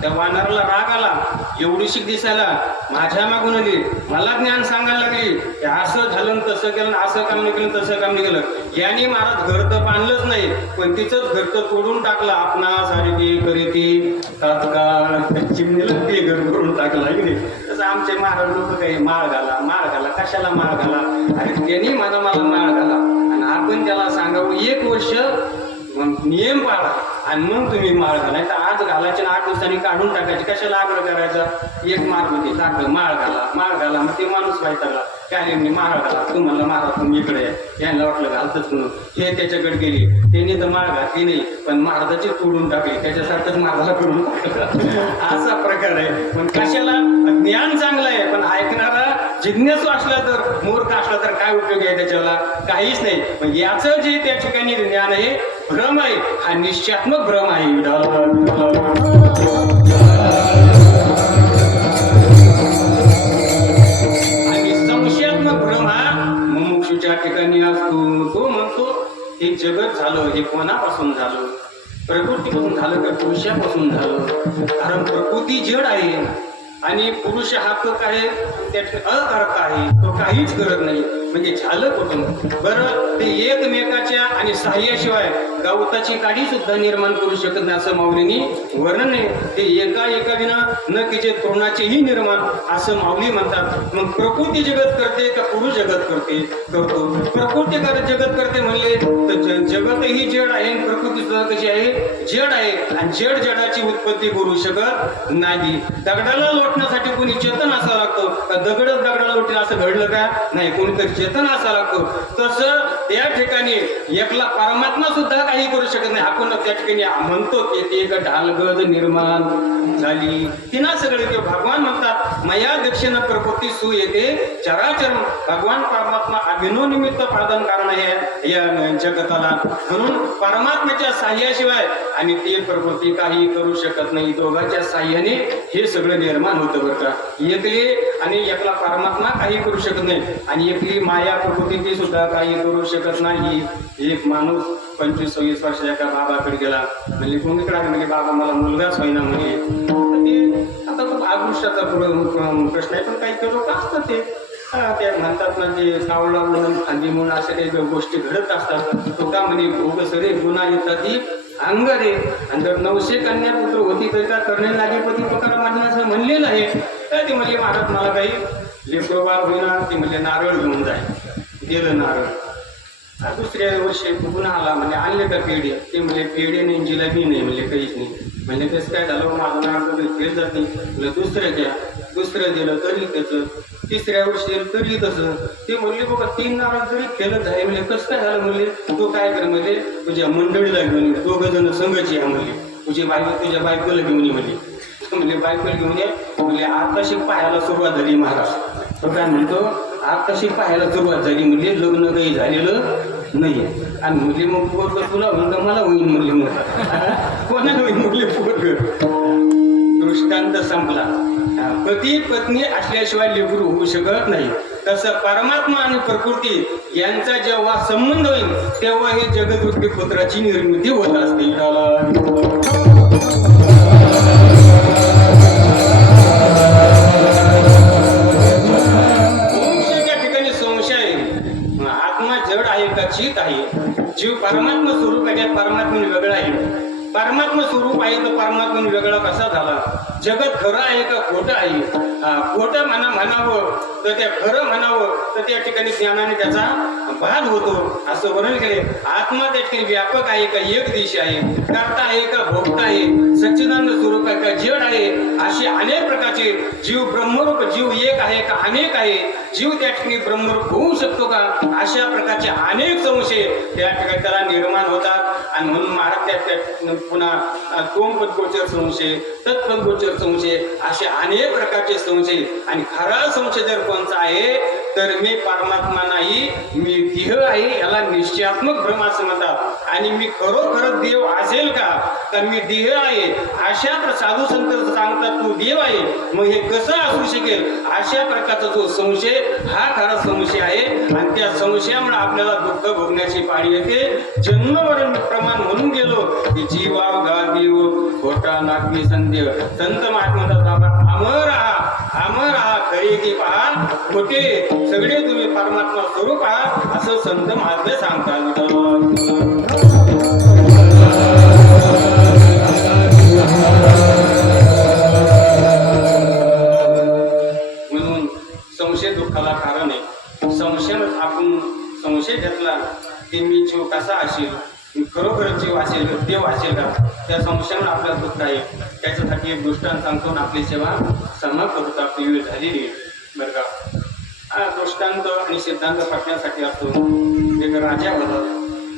त्या वानराला राग आला, एवढीशी दिसायला माझ्या मागून आली, मला ज्ञान सांगायला लागली, असं झालं न तसं केलं, असं काम नाही केलं तसं काम नाही केलं. याने महाराज घर तर बांधलंच नाही पण तिचंच घर तर तोडून टाकलं. आपणासारखी करीती तात्काळ चिमणीला ते घर करून टाकलं आहे की नाही. तसं आमचे महाराज लोक काही माळ घाला माळ घाला, कशाला माळ घाला, आणि त्यांनी मला माळ घाला आणि आपण त्याला सांगावं 1 वर्ष नियम पाळा आणि मग तुम्ही माळ घाला. तर आज घालायचे 8 दिवसांनी काढून टाकायचे, कशाला आग्रह करायचा. एक मार्ग होती टाकलं माळ घाला, मग ते माणूस पाहिजे काय माळ घाला, तुम्हाला मारा तुम्ही इकडे यांना वाटलं घालतच म्हणून हे त्याच्याकडे गेली, त्यांनी तर माळ घातली नाही पण महाराजाची तोडून टाकली, त्याच्यासारखंच महाराजाला करून टाकलं. असा प्रकार आहे. पण कशाला ज्ञान चांगलं आहे पण ऐकणारा जिज्ञासू असला तर मूर्ख असला तर काय उपयोग आहे त्याच्याला, काहीच नाही. पण याचं जे त्या ठिकाणी ज्ञान आहे भ्रम आहे, हा निश्चयात्मक भ्रम आहे. आणि संशयात्मक भ्रम हा मुमुक्षूच्या ठिकाणी असतो. तो म्हणतो हे जगत झालं हे कोणापासून झालं, प्रकृतीपासून झालं का पुरुषापासून झालं. कारण प्रकृती जड आहे आणि पुरुष हा तो काय अकर्ता आहे, तो काहीच करत नाही. म्हणजे झालं कुठून बरं. ते एकमेकाच्या आणि साह्याशिवाय गवताची काडी सुद्धा निर्माण करू शकत नाही असं माऊलींनी वर्णन आहे. ते एका विना न तिचे तोरणाचेही निर्माण असं माऊली म्हणतात. मग प्रकृती जगत करते का पुरुष जगत करतो. प्रकृती जगत करते म्हणले तर जगतही जड आहे, प्रकृती सुद्धा कशी आहे जड आहे. आणि जडाची उत्पत्ती करू शकत नाही. दगडाला लोटण्यासाठी कोणी चेतन असावं लागतो का दगडाला लोटेल असं घडलं का नाही, कोणीतरी चेतन असावं लागतो. तसं त्या ठिकाणी एकला परमात्मा सुद्धा काही करू शकत नाही. आपण त्या ठिकाणी म्हणतो की ते एक ढालगद निर्माण झाली तिना सगळे ते भगवान म्हणतात मया दक्षिण प्रकृती सु येते चराचर. भगवान परमात्मा अभिनवनिमित्त प्रार्थना कारण आहे या जगताला. म्हणून परमात्म्याच्या साह्याशिवाय आणि ते प्रकृती काही करू शकत नाही. दोघांच्या साह्याने हे सगळं निर्माण होतं बरं का. एकले आणि एकला परमात्मा काही करू शकत नाही आणि एकली माया प्रकृती ती सुद्धा काही करू शकत नाही. एक माणूस 25-26 वर्षाच्या एका बाबाकडे गेला, म्हणजे कोणीकडे म्हणजे बाबा मला मुलगाच होईना म्हणे. आता तो आगृष्टाचा प्रश्न आहे पण काही लोक असतात ते म्हणतात ना ते सावळा म्हणून खांदी म्हणून अशा काही गोष्टी घडत असतात. तो का म्हणे भोग सरे गुन्हा येतात ती अंगारे आणि जर 900 कन्या पुत्र होती तर त्या करणे लागेपती तुकाराम महाराज म्हणलेलं आहे. तर ते म्हणले महाराज मला काही लेकरोबाळ होईना, ते म्हणले नारळ घेऊन जाय. गेलं नारळ. दुसऱ्या वर्षी पुन्हा आला म्हणजे आणले का पेढे, ते म्हणजे पेढे नाही जिलेबी नाही म्हणजे काहीच नाही. म्हणजे कसं काय झालं माझं नारळ फेल जात नाही. म्हणजे दुसरं दिलं तरी त्याचं, तिसऱ्या वर्षी दिलं तरी तसं. ते म्हणले बाबा 3 नारळ जरी केलं आहे म्हणजे कसं काय झालं म्हणले. तो काय कर म्हणजे तुझ्या मंडळीला घेऊन 2 जण संघच या म्हणले. तुझ्या बायकोला घेऊन ये म्हणजे बायकोला घेऊन ये म्हणजे आताशी पाहायला सुरुवात झाली महाराज. तो काय म्हणतो आताशी पाहायला सुरुवात झाली म्हणजे लग्न काही झालेलं नाही. आणि मुली मग पोरग तुला होईन का मला होईन म्हणले. मग कोणाला होईन मुली पोरग. दृष्टांत संपला. पती पत्नी असल्याशिवाय लेकरू होऊ शकत नाही. तसं परमात्मा आणि प्रकृती यांचा जेव्हा संबंध होईल तेव्हा हे जगदरूपी पुत्राची निर्मिती होत असते. चित आहे. जीव परमात्मा स्वरूप आहे, परमात्मा वेगळा आहे. परमात्मा स्वरूप आहे तर परमात्मा वेगळा कसा झाला. जगत खरं आहे का खोटं आहे. खोटं म्हणावं तर त्या खरं म्हणावं तर त्या ठिकाणी ज्ञानाने त्याचा बाध होतो असं वर्णन केले. आत्मा त्या ठिकाणी व्यापक आहे का एक दिश आहे, करता आहे का भोगता आहे, सच्चिदानंद स्वरूप आहे का जड आहे, असे अनेक प्रकारचे जीव ब्रह्मरूप जीव एक आहे का अनेक आहे, जीव त्या ठिकाणी ब्रह्मरूप होऊ शकतो का, अशा प्रकारचे अनेक संशय त्या ठिकाणी त्याला निर्माण होतात. आणि म्हणून महाराज त्या पुन्हा तोमपदगोचर संशय, तत्पदगोचर संशय, असे अनेक प्रकारचे संशय. आणि खरा संशय जर कोणता आहे तर मी परमात्मा नाही मी देह आहे, याला निश्चयात्मक भ्रम असं म्हणतात. आणि मी खरोखर देव असेल का कारण मी देह आहे. अशा साधू संत सांगतात तू देव आहे, मग हे कसं असू शकेल? अशा प्रकारचा जो संशय हा खरा संशय आहे. आणि त्या संशयामुळे आपल्याला दुःख भोगण्याची पाळी येते. जन्मवरण प्रमाण म्हणून गेलो की जीवा गा देव खोटा नागमी संदेह. संत महात्मा बाबा अमर आहा खरे की पहा खोटे सगळे तुम्ही परमात्मा स्वरूप आहात असं संत महात्मे सांगतात. म्हणून संशय दुःखाला कारण आहे. संशय घेतला की मी जीव कसा असेल, खरोखर जीव असेल देव असेल का, त्या संशयामुळे आपल्याला दुःख आहे. त्याच्यासाठी एक दृष्टांत सांगतो, आपली सेवा समाप्त होता आपली वेळ झालेली बरं का. हा दृष्टांत आणि सिद्धांत पटण्यासाठी असतो. एक राजा होता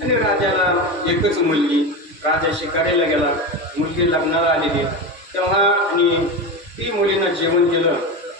आणि राजाला एकच मुलगी. राजा शिकारीला गेला, मुलगी लग्नाला आलेली. तेव्हा आणि ती मुलीनं जेवण केलं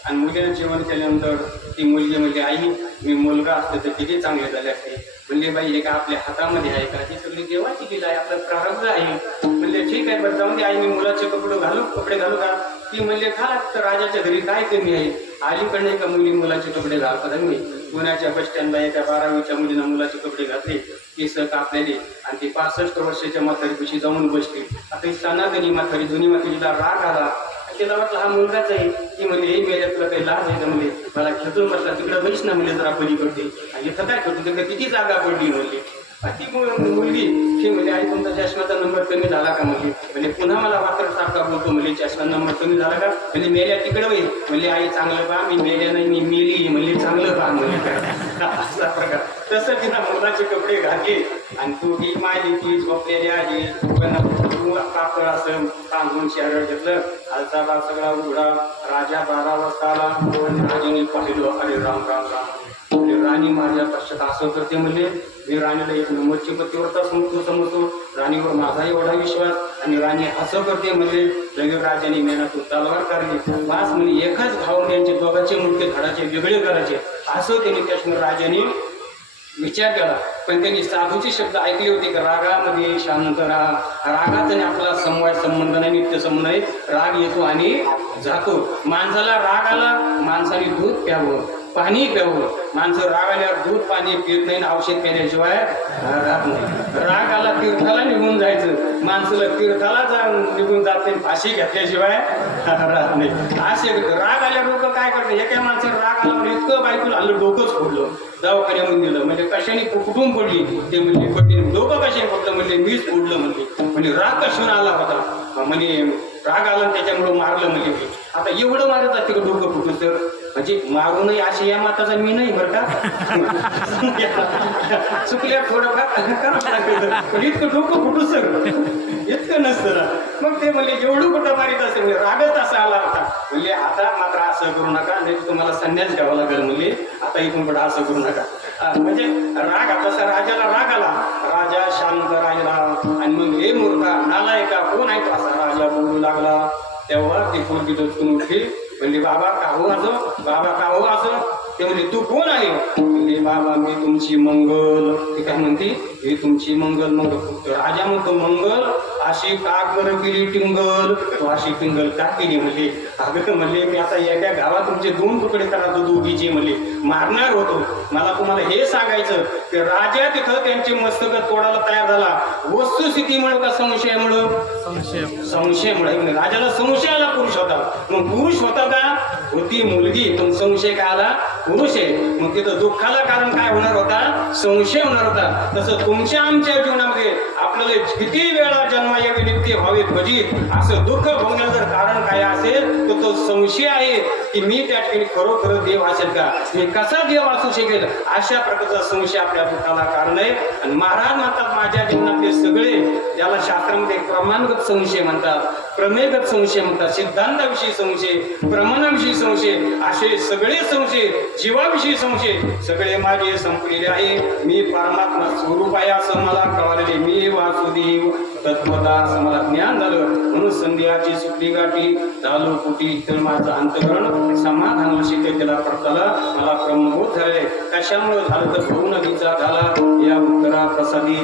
आणि मुलीनं जेवण केल्यानंतर ती मुलगी म्हणजे आई मी मुलगा असते तर किती चांगले झाले असते. म्हणले बाई हे का आपल्या हातामध्ये आहे का, ही सगळी देवाची केलं आहे, आपलं प्रारब्ध आहे. म्हणले ठीक आहे बरं जाऊन दे आई, मी मुलाचे कपडे घालू का? ती म्हणले का तर राजाच्या घरी काय कमी आहे, अलीकडे का मुली मुलाचे कपडे घालतात. मी पुण्याच्या बस स्टँडला एका 12वीच्या मुलीनं मुलाचे कपडे घातले, केस कापलेले आणि ती 65 वर्षाच्या म्हातारीपाशी जाऊन बसली. आता ही सनातनी म्हातारी जुनी म्हातारीला राग आला. तिला वाटलं हा मुलगाच आहे. ती म्हणजे हे मेल्या तुला काही लाज आहे का? म्हणजे मला खेचून बसला तिकडे बैस ना म्हणजे जरा पलीकडते आणि इथं काय करतो तिकडे किती जागा पडली म्हणली. ती मुलगी ती म्हणजे आई तुमचा चष्म्याचा नंबर कमी झाला का? म्हणजे पुन्हा मला वात्र सारखा बोलतो म्हणजे चष्मा नंबर कमी झाला का? म्हणजे मेल्या तिकडे होईल. म्हणजे आई चांगलं पहा, मी मेल्या नाही मी मेली म्हणजे चांगलं पहा म्हणजे असा प्रकार. तसं तिला मुलाचे कपडे घातले आणि तू ती माहिती ती झोपलेली आहे तू पातळ असं तांदून शहर घेतलं. खालचा भाग सगळा उघडा. राजा 12 वाजता आला. राजाने पाहिलं अरे राम राम राम. राणी माझ्या पश्चात असं करते म्हणजे मी राणीला एक नंबरची पतिव्रता समजतो. राणीवर माझा एवढा विश्वास आणि राणी असं करते म्हणजे लगेच राजाने मेनातून तलवार काढली. पाच म्हणजे एकाच घावून यांचे दोघांचे मुंडके धाडाचे वेगळे करायचे असं त्यांनी काश्मीर राजाने विचार केला. पण त्यांनी साधूचे शब्द ऐकले होते की रागामध्ये शांत राहा. रागाचा आणि आपला समवाय संबंध नाही, नित्य संबंध नाही. राग येतो आणि जातो. माणसाला राग आला माणसाने दूध प्यावं, पाणी प्यावं. माणसं राग आल्यावर दूध पाणी पित नाही, औषध पिण्याशिवाय राहत नाही. राग आला तीर्थाला निघून जायचं. माणसाला तीर्थाला निघून जात नाही, फाशी घेतल्याशिवाय राहत नाही. असे राग आल्या लोक काय करतात, एका माणसाला राग आला म्हणजे इतकं बायकून आलं डोकंच फोडलं, दवाखान्यामध्ये दिलं. म्हणजे कशाने कुठून पडली ते म्हणजे पडली. डोकं कशाने पडलं म्हणजे मीच फोडलं म्हणजे राग कशाने आला होता म्हणजे राग आला त्याच्यामुळं मारलं म्हणजे. आता एवढं मारत असते का डोकं फुटू तर म्हणजे मारू नये अशी या माताचा मी नाही बरं का. चुकल्या थोडंफार इतकं डोकं फुटू सर इतकं नसतं ना. मग ते म्हणजे एवढं कुठं मारित असेल म्हणजे रागच असा आला होता. म्हणजे आता मात्र असं करू नका, नाही तुम्हाला संन्यास घ्यावा लागेल म्हणजे आता इथून पुढे असं करू नका. म्हणजे राग तसा राजाला राग आला. राजा शांत राहिला आणि मग हे मूर्खा नालायका कोण आहे तो असा राजा बोलू लागला. तेव्हा ती पोरगी दचकून उठली. म्हणजे बाबा का हो असं, बाबा का हो असं. ते म्हणजे तू कोण आहे? म्हणजे बाबा मी तुमची मंगल. ती काय म्हणते हे तुमची मंगल. मग राजा म्हणतो मंगल अशी का बरं केली टिंगल, तो अशी टिंगल का केली? म्हणजे अगं म्हणले मी आता एका गावात तुमचे 2 तुकडे करायचो दोघीचे म्हणजे मारणार होतो. मला तुम्हाला हे सांगायचं की राजा तिथं त्यांचे मस्तक तोडायला तयार झाला. वस्तुस्थितीमुळे का संशयामुळं? संशयामुळे. राजाला संशयाला पुरुष होता. मग पुरुष होता का? होती मुलगी. पण संशय काय आला? पुरुष आहे. मग तिथं दुःखाला कारण काय होणार होता? संशय होणार होता. तसं तुमच्या आमच्या जीवनामध्ये आपल्याला किती वेळा जन्मायावे नित्य व्हावे भजित असं दुःख भोगण्याचं जर कारण काय असेल तर तो संशय आहे की मी त्या ठिकाणी खरोखर देव असेल का, मी कसा देव असू शकेल. अशा प्रकारचा संशय आपल्या दुःखाला कारण आहे. आणि महाराज म्हणतात माझ्या जीवनातले सगळे, ज्याला शास्त्रामध्ये प्रमाणगत संशय म्हणतात, प्रमेयगत संशय म्हणतात, सिद्धांताविषयी संशय, प्रमाणाविषयी संशय, असे सगळे संशय, जीवाविषयी संशय सगळे माझे संपलेले आहे. मी परमात्मा स्वरूप आहे असं मला कळालेले. मी वासुदेव तत्वता असं मला ज्ञान झालं. म्हणून संध्याची सुट्टी गाठी झालो कुटी तर माझं अंतकरण समाधान वशिते त्याला पडताला मला ब्रह्मबोध झाले. कशामुळे झालं तर भाऊ नदीचा झाला या उत्तरा प्रसादी.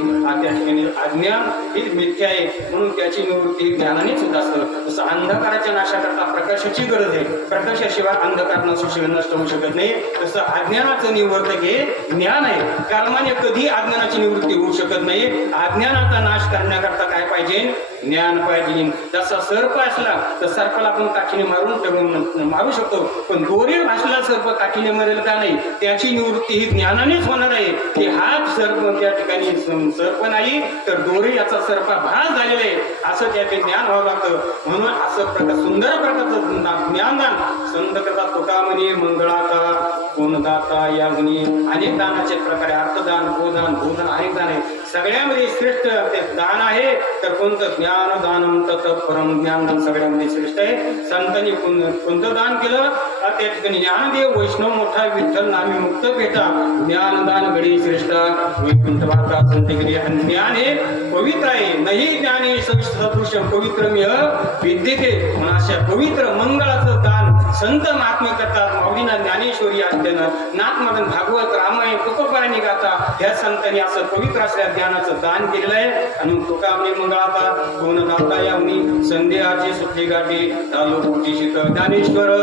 त्या ठिकाणी अज्ञान ही मिथ्या आहे म्हणून त्याची निवृत्ती ज्ञानानेच होत असतं. जसं अंधकाराच्या नाशाकरता प्रकाशाची गरज आहे, प्रकाशाशिवाय अंधकार नष्ट होऊ शकत नाही, तसं अज्ञानाचं निवर्तक हे ज्ञान आहे. कर्माने कधी अज्ञानाची निवृत्ती होऊ शकत नाही. अज्ञानाचा नाश करण्याकरता काय पाहिजे? ज्ञान पाहिजे. जसा सर्प असला तर सर्पाला आपण काठीने मारू शकतो, पण दोरीवर असला सर्प काठीने मरेल का नाही? त्याची निवृत्ती ही ज्ञानानेच होणार आहे. की हा सर्प त्या ठिकाणी सर्प नाही तर दोरी याचा सर्पा भास झालेला आहे असं त्याचे ज्ञान व्हावं लागतं. म्हणून असं सुंदर प्रकारचं ज्ञानदान संत करतात. तुका म्हणे मंगळाचा कोण दाता या म्हणे अनेक दानाचे प्रकारे अर्थदान गोदान भूदान अनेक दान आहे. सगळ्यामध्ये श्रेष्ठ ते दान आहे तर कोणतं? ज्ञानदान तत् परम ज्ञानदान सगळ्यामध्ये श्रेष्ठ आहे. संतांनी कोणतं दान केलं? त्या ठिकाणी ज्ञानदेव वैष्णव मोठा विठ्ठल नामी मुक्त पेटा ज्ञानदान गडी श्रेष्ठ वैकुंठ वार्ता संतगिरी. ज्ञान हे पवित्र आहे. नाही ज्ञाने सदृश पवित्रमेव विद्यते. म्हणून अशा पवित्र मंगळाचं दान संत महात्मे करतात. माऊलींना ज्ञानेश्वरी असल्यानं नाथमदन भागवत रामायण तुकोबारांनी गाता ह्या संतांनी असं पवित्र असल्या ज्ञानाचं दान केलेलं आहे. आणि तुका म्हणे मंगळाचा कोण दाता या म्हणे संध्याची सुट्टी गाठी चालू कोटी शीत ज्ञानेश्वर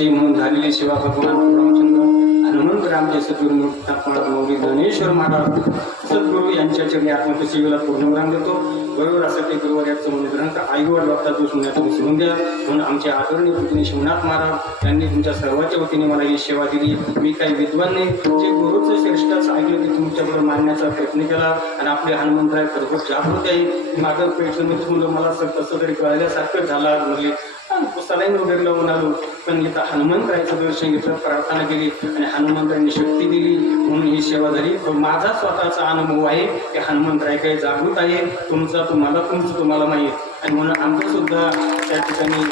म्हणून झालेली सेवा भगवान रामचंद्र हनुमंत रामचे सद्गुरू मौली ज्ञानेश्वर महाराज सद्गुरू यांच्या चरणी आत्मसेवेला पूर्ण राम देतो. बरोबर असं ते गुरुवार याचं ग्रंथ आईवर डॉक्टर दोष तुम्ही सोडून द्या. म्हणून आमच्या आदरणीय पुतणी शिवनाथ महाराज यांनी तुमच्या सर्वांच्या वतीने मला ही सेवा दिली. मी काही विद्वान नाही, जे गुरुचं श्रेष्ठाचं ऐकलं ते तुमच्याबरोबर मांडण्याचा प्रयत्न केला आणि आपले हनुमंतराय खरोखर जागृत आहे. माझं पेटलं मुलं मला कसं तरी कळल्यासारखं झाला म्हणजे सलाईन वगैरे लावून आलो, पण इथं हनुमंतरायचं दर्शन घेतलं, प्रार्थना केली आणि हनुमंतरायांनी शक्ती दिली म्हणून ही सेवा झाली. तो माझा स्वतःचा अनुभव आहे की हनुमंतराय काही जागृत आहे. तुमचा तुम्हाला माहीत. आणि म्हणून आमचं सुद्धा त्या ठिकाणी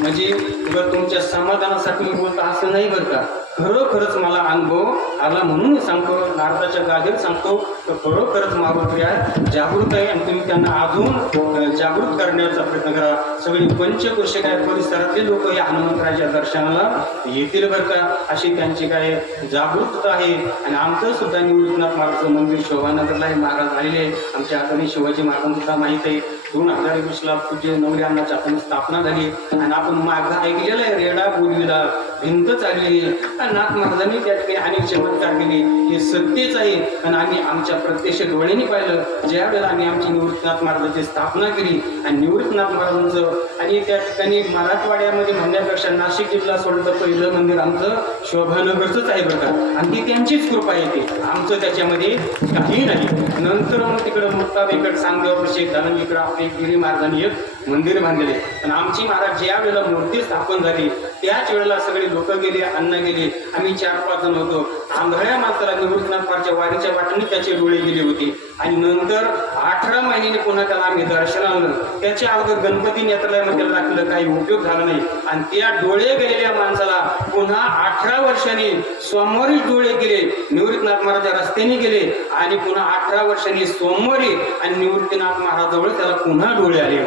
म्हणजे जर तुमच्या समाधानासाठी मी बोलतो असं नाही बरं का, खरोखरच मला अनुभव आला म्हणून सांगतो. नारदाच्या गादीत सांगतो तर खरोखरच मावळ्या जागृत आहे आणि तुम्ही त्यांना अजून जागृत करण्याचा प्रयत्न करा. सगळी पंचकोश काय परिसरातले लोक या हनुमंतराच्या दर्शनाला येतील बरं का, अशी त्यांची काय जागृतता आहे. आणि आमचं सुद्धा निवृत्तीनाथ महाराजचं मंदिर शोभानगरला आहे. महाराज आलेले आमच्या हाताने शिवाजी महाराजांना सुद्धा माहीत आहे. 2021ला पूज्य नवऱ्यांनाच्या आपण स्थापना झाली आणि आपण मागं ऐकलेलं आहे रेडा बोलवीला भिंत चालली. नाथ महाराजांनी त्या ठिकाणी अनेक चमत्कार केले, हे सत्यच आहे. आणि आम्ही आमच्या प्रत्यक्ष डोळ्यांनी पाहिलं ज्या वेळेला आम्ही आमची निवृत्तीनाथ महाराजांची स्थापना केली. आणि निवृत्तीनाथ महाराजांचं आणि त्या ठिकाणी मराठवाड्यामध्ये म्हणण्यापेक्षा नाशिक जिल्हा सोडलं तर पहिलं मंदिर आमचं शोभानगरचंच आहे बरं का. आणि ती त्यांचीच कृपा येते, आमचं त्याच्यामध्ये काही नाही. नंतर मग तिकडं मुक्ताबेकड सांगदेवापाशी झालं, इकडं आपले गिरी महाराजांनी एक मंदिर बांधलेले. आणि आमची महाराज ज्या वेळेला मूर्ती स्थापन झाली त्याच वेळेला सगळे लोक गेले, अन्न गेले. आम्ही 4-5 जण होतो. आंधळ्या माणसाला निवृत्तीनाथच्या वारीच्या वाटेने त्याचे डोळे गेले होते. आणि नंतर 18 महिन्याने पुन्हा त्याला आम्ही दर्शन आणलं. त्याच्या अगोदर गणपती नेत्रालयामध्ये टाकलं, काही उपयोग झाला नाही. आणि त्या डोळे गेलेल्या माणसाला पुन्हा 18 वर्षांनी सोमवारी डोळे गेले. निवृत्तीनाथ महाराज रस्त्याने गेले आणि पुन्हा 18 वर्षांनी सोमवारी आणि निवृत्तीनाथ महाराजजवळ त्याला पुन्हा डोळे आले.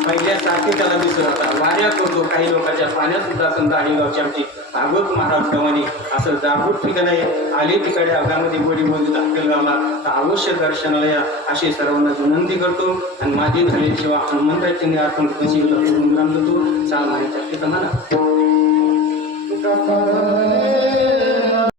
पहिल्यासारखे त्याला दिसत होता. वाऱ्या करतो काही लोकांच्या पाण्यात सुद्धा संत गावची आमची भागवत महाराज गवानी असं जागृत ठिकाण आहे. आले तिकडे अगामध्ये गोडी बोली दाखल गावला तर अवश्य दर्शनाला या अशी सर्वांना विनंती करतो. आणि माझी झालेली सेवा हनुमंतराची अर्पण कशी जातो चाल मारी म्हणा.